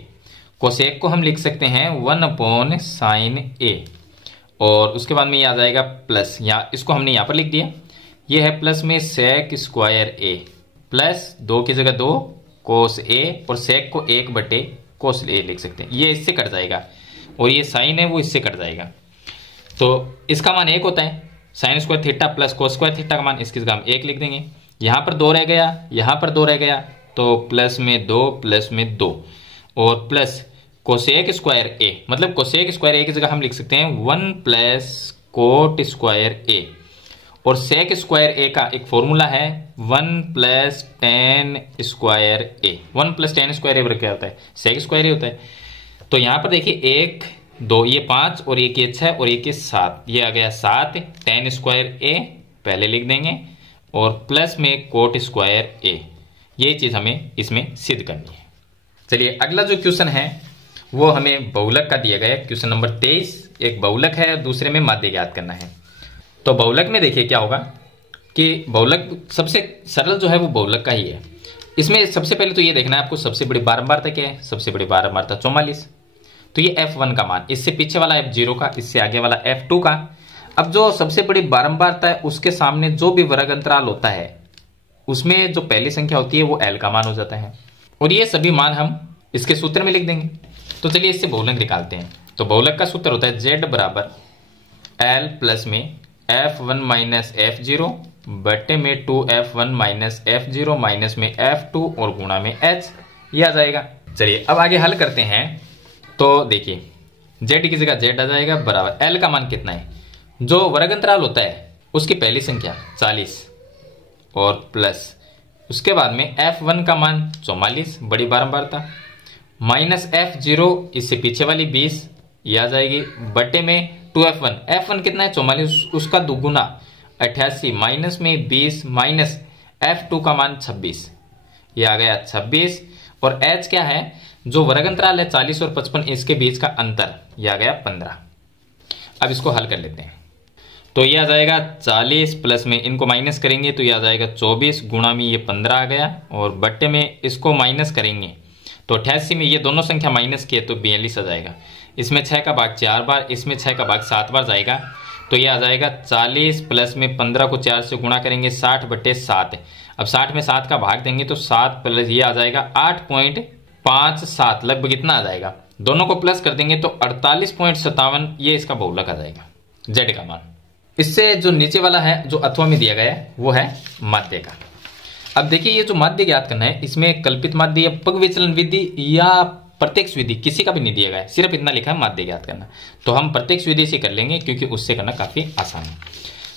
कोसेक को हम लिख सकते हैं 1 अपॉन साइन ए और उसके बाद में ये आ जाएगा प्लस, या इसको हमने यहां पर लिख दिया, ये है प्लस में सेक स्क्वायर ए प्लस 2 की जगह 2 कोस ए और सेक को 1 बटे कोस ए लिख सकते हैं। ये इससे कट जाएगा और ये साइन है वो इससे कट जाएगा, तो इसका मान 1 होता है। Sine square theta plus cos square theta का मान इसकी जगह हम 1 लिख देंगे। यहां पर 2 रह गया, यहां पर 2 रह गया, तो प्लस में 2 और प्लस कोसेक स्क्वायर ए, मतलब कोसेक स्क्वायर ए की जगह हम लिख सकते हैं 1 प्लस कोट स्क्वायर ए और सेक स्क्वायर ए का एक फॉर्मूला है 1 प्लस टेन स्क्वायर ए। 1 प्लस टेन स्क्वायर ए क्या होता है? सेक स्क्वायर ए होता है। तो यहां पर देखिए 1 2 ये 5 और ये 6 और ये 7, ये आ गया 7 टेन स्क्वायर ए पहले लिख देंगे और प्लस में कोट स्क्वायर ए। ये चीज हमें इसमें सिद्ध करनी है। चलिए अगला जो क्वेश्चन है वो हमें बहुलक का दिया गया है, क्वेश्चन नंबर 23। एक बहुलक है, दूसरे में माध्य ज्ञात करना है। तो बहुलक में देखिए क्या होगा कि बहुलक सबसे सरल जो है वो बहुलक का ही है। इसमें सबसे पहले तो ये देखना है आपको सबसे बड़ी बारंबारता क्या है। सबसे बड़ी बारंबारता 44, तो ये F1 का मान, इससे पीछे वाला F0 का, इससे आगे वाला F2 का। अब जो सबसे बड़ी बारंबारता है उसके सामने जो भी वर्ग अंतराल होता है उसमें जो पहली संख्या होती है वो L का मान हो जाता है और ये सभी मान हम इसके सूत्र में लिख देंगे। तो चलिए इससे बहुलक निकालते हैं। तो बहुलक का सूत्र होता है Z बराबर L प्लस में F1 माइनस F0 बटे में 2F1 माइनस F0 माइनस में F2 और गुणा में H, ये आ जाएगा। चलिए अब आगे हल करते हैं। तो देखिए Z की जगह Z आ जाएगा बराबर L का मान कितना है, जो वर्ग अंतराल होता है उसकी पहली संख्या 40 और प्लस उसके बाद में F1 का मान 44 बड़ी बारंबारता माइनस F0 इससे पीछे वाली 20 ये आ जाएगी बटे में 2F1। F1 कितना है 44, उसका दुगुना 88 माइनस में 20 माइनस F2 का मान 26, ये आ गया 26 और H क्या है, जो वर्ग अंतराल है 40 और 55 इसके बीच का अंतर, ये आ गया 15। अब इसको हल कर लेते हैं। तो ये आ जाएगा 40 प्लस में इनको माइनस करेंगे तो ये आ जाएगा 24 गुणा में ये 15 आ गया और बट्टे में इसको माइनस करेंगे तो 88 में ये दोनों संख्या माइनस किए तो 42 आ जाएगा। इसमें 6 का भाग 4 बार, इसमें 6 का भाग 7 बार जाएगा तो ये आ जाएगा 40 प्लस में 15 को 4 से गुणा करेंगे 60 बटे 7। अब 60 में 7 का भाग देंगे तो 7 प्लस ये आ जाएगा 8.57, लगभग इतना आ जाएगा। दोनों को प्लस कर देंगे तो 48.57, ये इसका बहुलक आ जाएगा Z का मान। इससे जो नीचे वाला है जो अथवा में दिया गया है वो है माध्य का। अब देखिए ये जो माध्य ज्ञात करना है इसमें कल्पित माध्य या पग विचलन विधि या प्रत्यक्ष विधि किसी का भी नहीं दिया गया है, सिर्फ इतना लिखा है माध्य ज्ञात करना। तो हम प्रत्यक्ष विधि से कर लेंगे क्योंकि उससे करना काफी आसान है।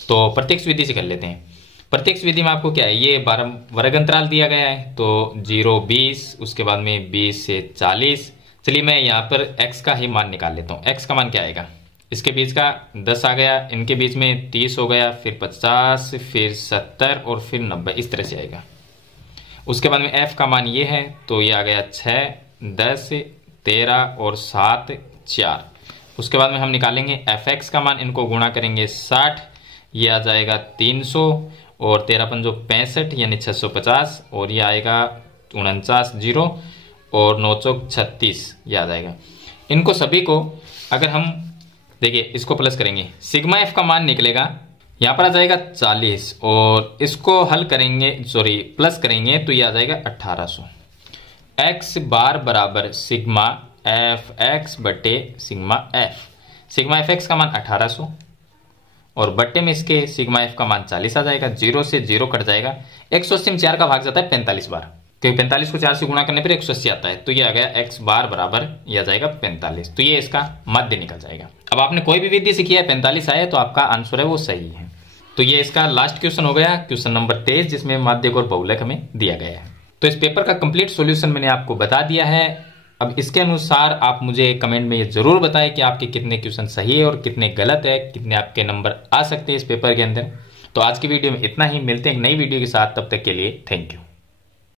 तो प्रत्यक्ष विधि से कर लेते हैं। प्रत्यक्ष विधि में आपको क्या है, ये 12 वर्ग अंतराल दिया गया है तो 0 20 उसके बाद में 20 से 40। चलिए मैं यहाँ पर x का ही मान निकाल लेता हूँ। x का मान क्या आएगा, इसके बीच का 10 आ गया, इनके बीच में 30 हो गया, फिर 50, फिर 70 और फिर 90, इस तरह से आएगा। उसके बाद में f का मान ये है तो ये आ गया 6 10 13 और 7 4। उसके बाद में हम निकालेंगे fx का मान, इनको गुणा करेंगे 60, ये आ जाएगा 300 और 13 पंजो 65 यानी 650 और ये आएगा 49 0 और 9 चौक 36, ये आ जाएगा। इनको सभी को अगर हम देखिए इसको प्लस करेंगे सिग्मा एफ का मान निकलेगा, यहाँ पर आ जाएगा 40 और इसको हल करेंगे प्लस करेंगे तो ये आ जाएगा 1800। x बार बराबर सिग्मा एफ एक्स बटे sigma F. Sigma F x का मान 1800 और बट्टे में इसके सिग्मा एफ का मान 40 आ जाएगा। 0 से 0 कट जाएगा। 180 में 4 का भाग जाता है 45 बार, क्योंकि 45 को 4 से गुणा करने पर 180 आता है। तो ये आ गया x बार बराबर ये आ जाएगा 45। तो ये इसका माध्य निकल जाएगा। अब आपने कोई भी विधि सीखी है 45 आए तो आपका आंसर है वो सही है। तो ये इसका लास्ट क्वेश्चन हो गया, क्वेश्चन नंबर 23, जिसमें माध्यक और बहुलक हमें दिया गया है। तो इस पेपर का कंप्लीट सॉल्यूशन मैंने आपको बता दिया है। अब इसके अनुसार आप मुझे कमेंट में ये जरूर बताएं कि आपके कितने क्वेश्चन सही है और कितने गलत है, कितने आपके नंबर आ सकते हैं इस पेपर के अंदर। तो आज की वीडियो में इतना ही, मिलते हैं एक नई वीडियो के साथ, तब तक के लिए थैंक यू।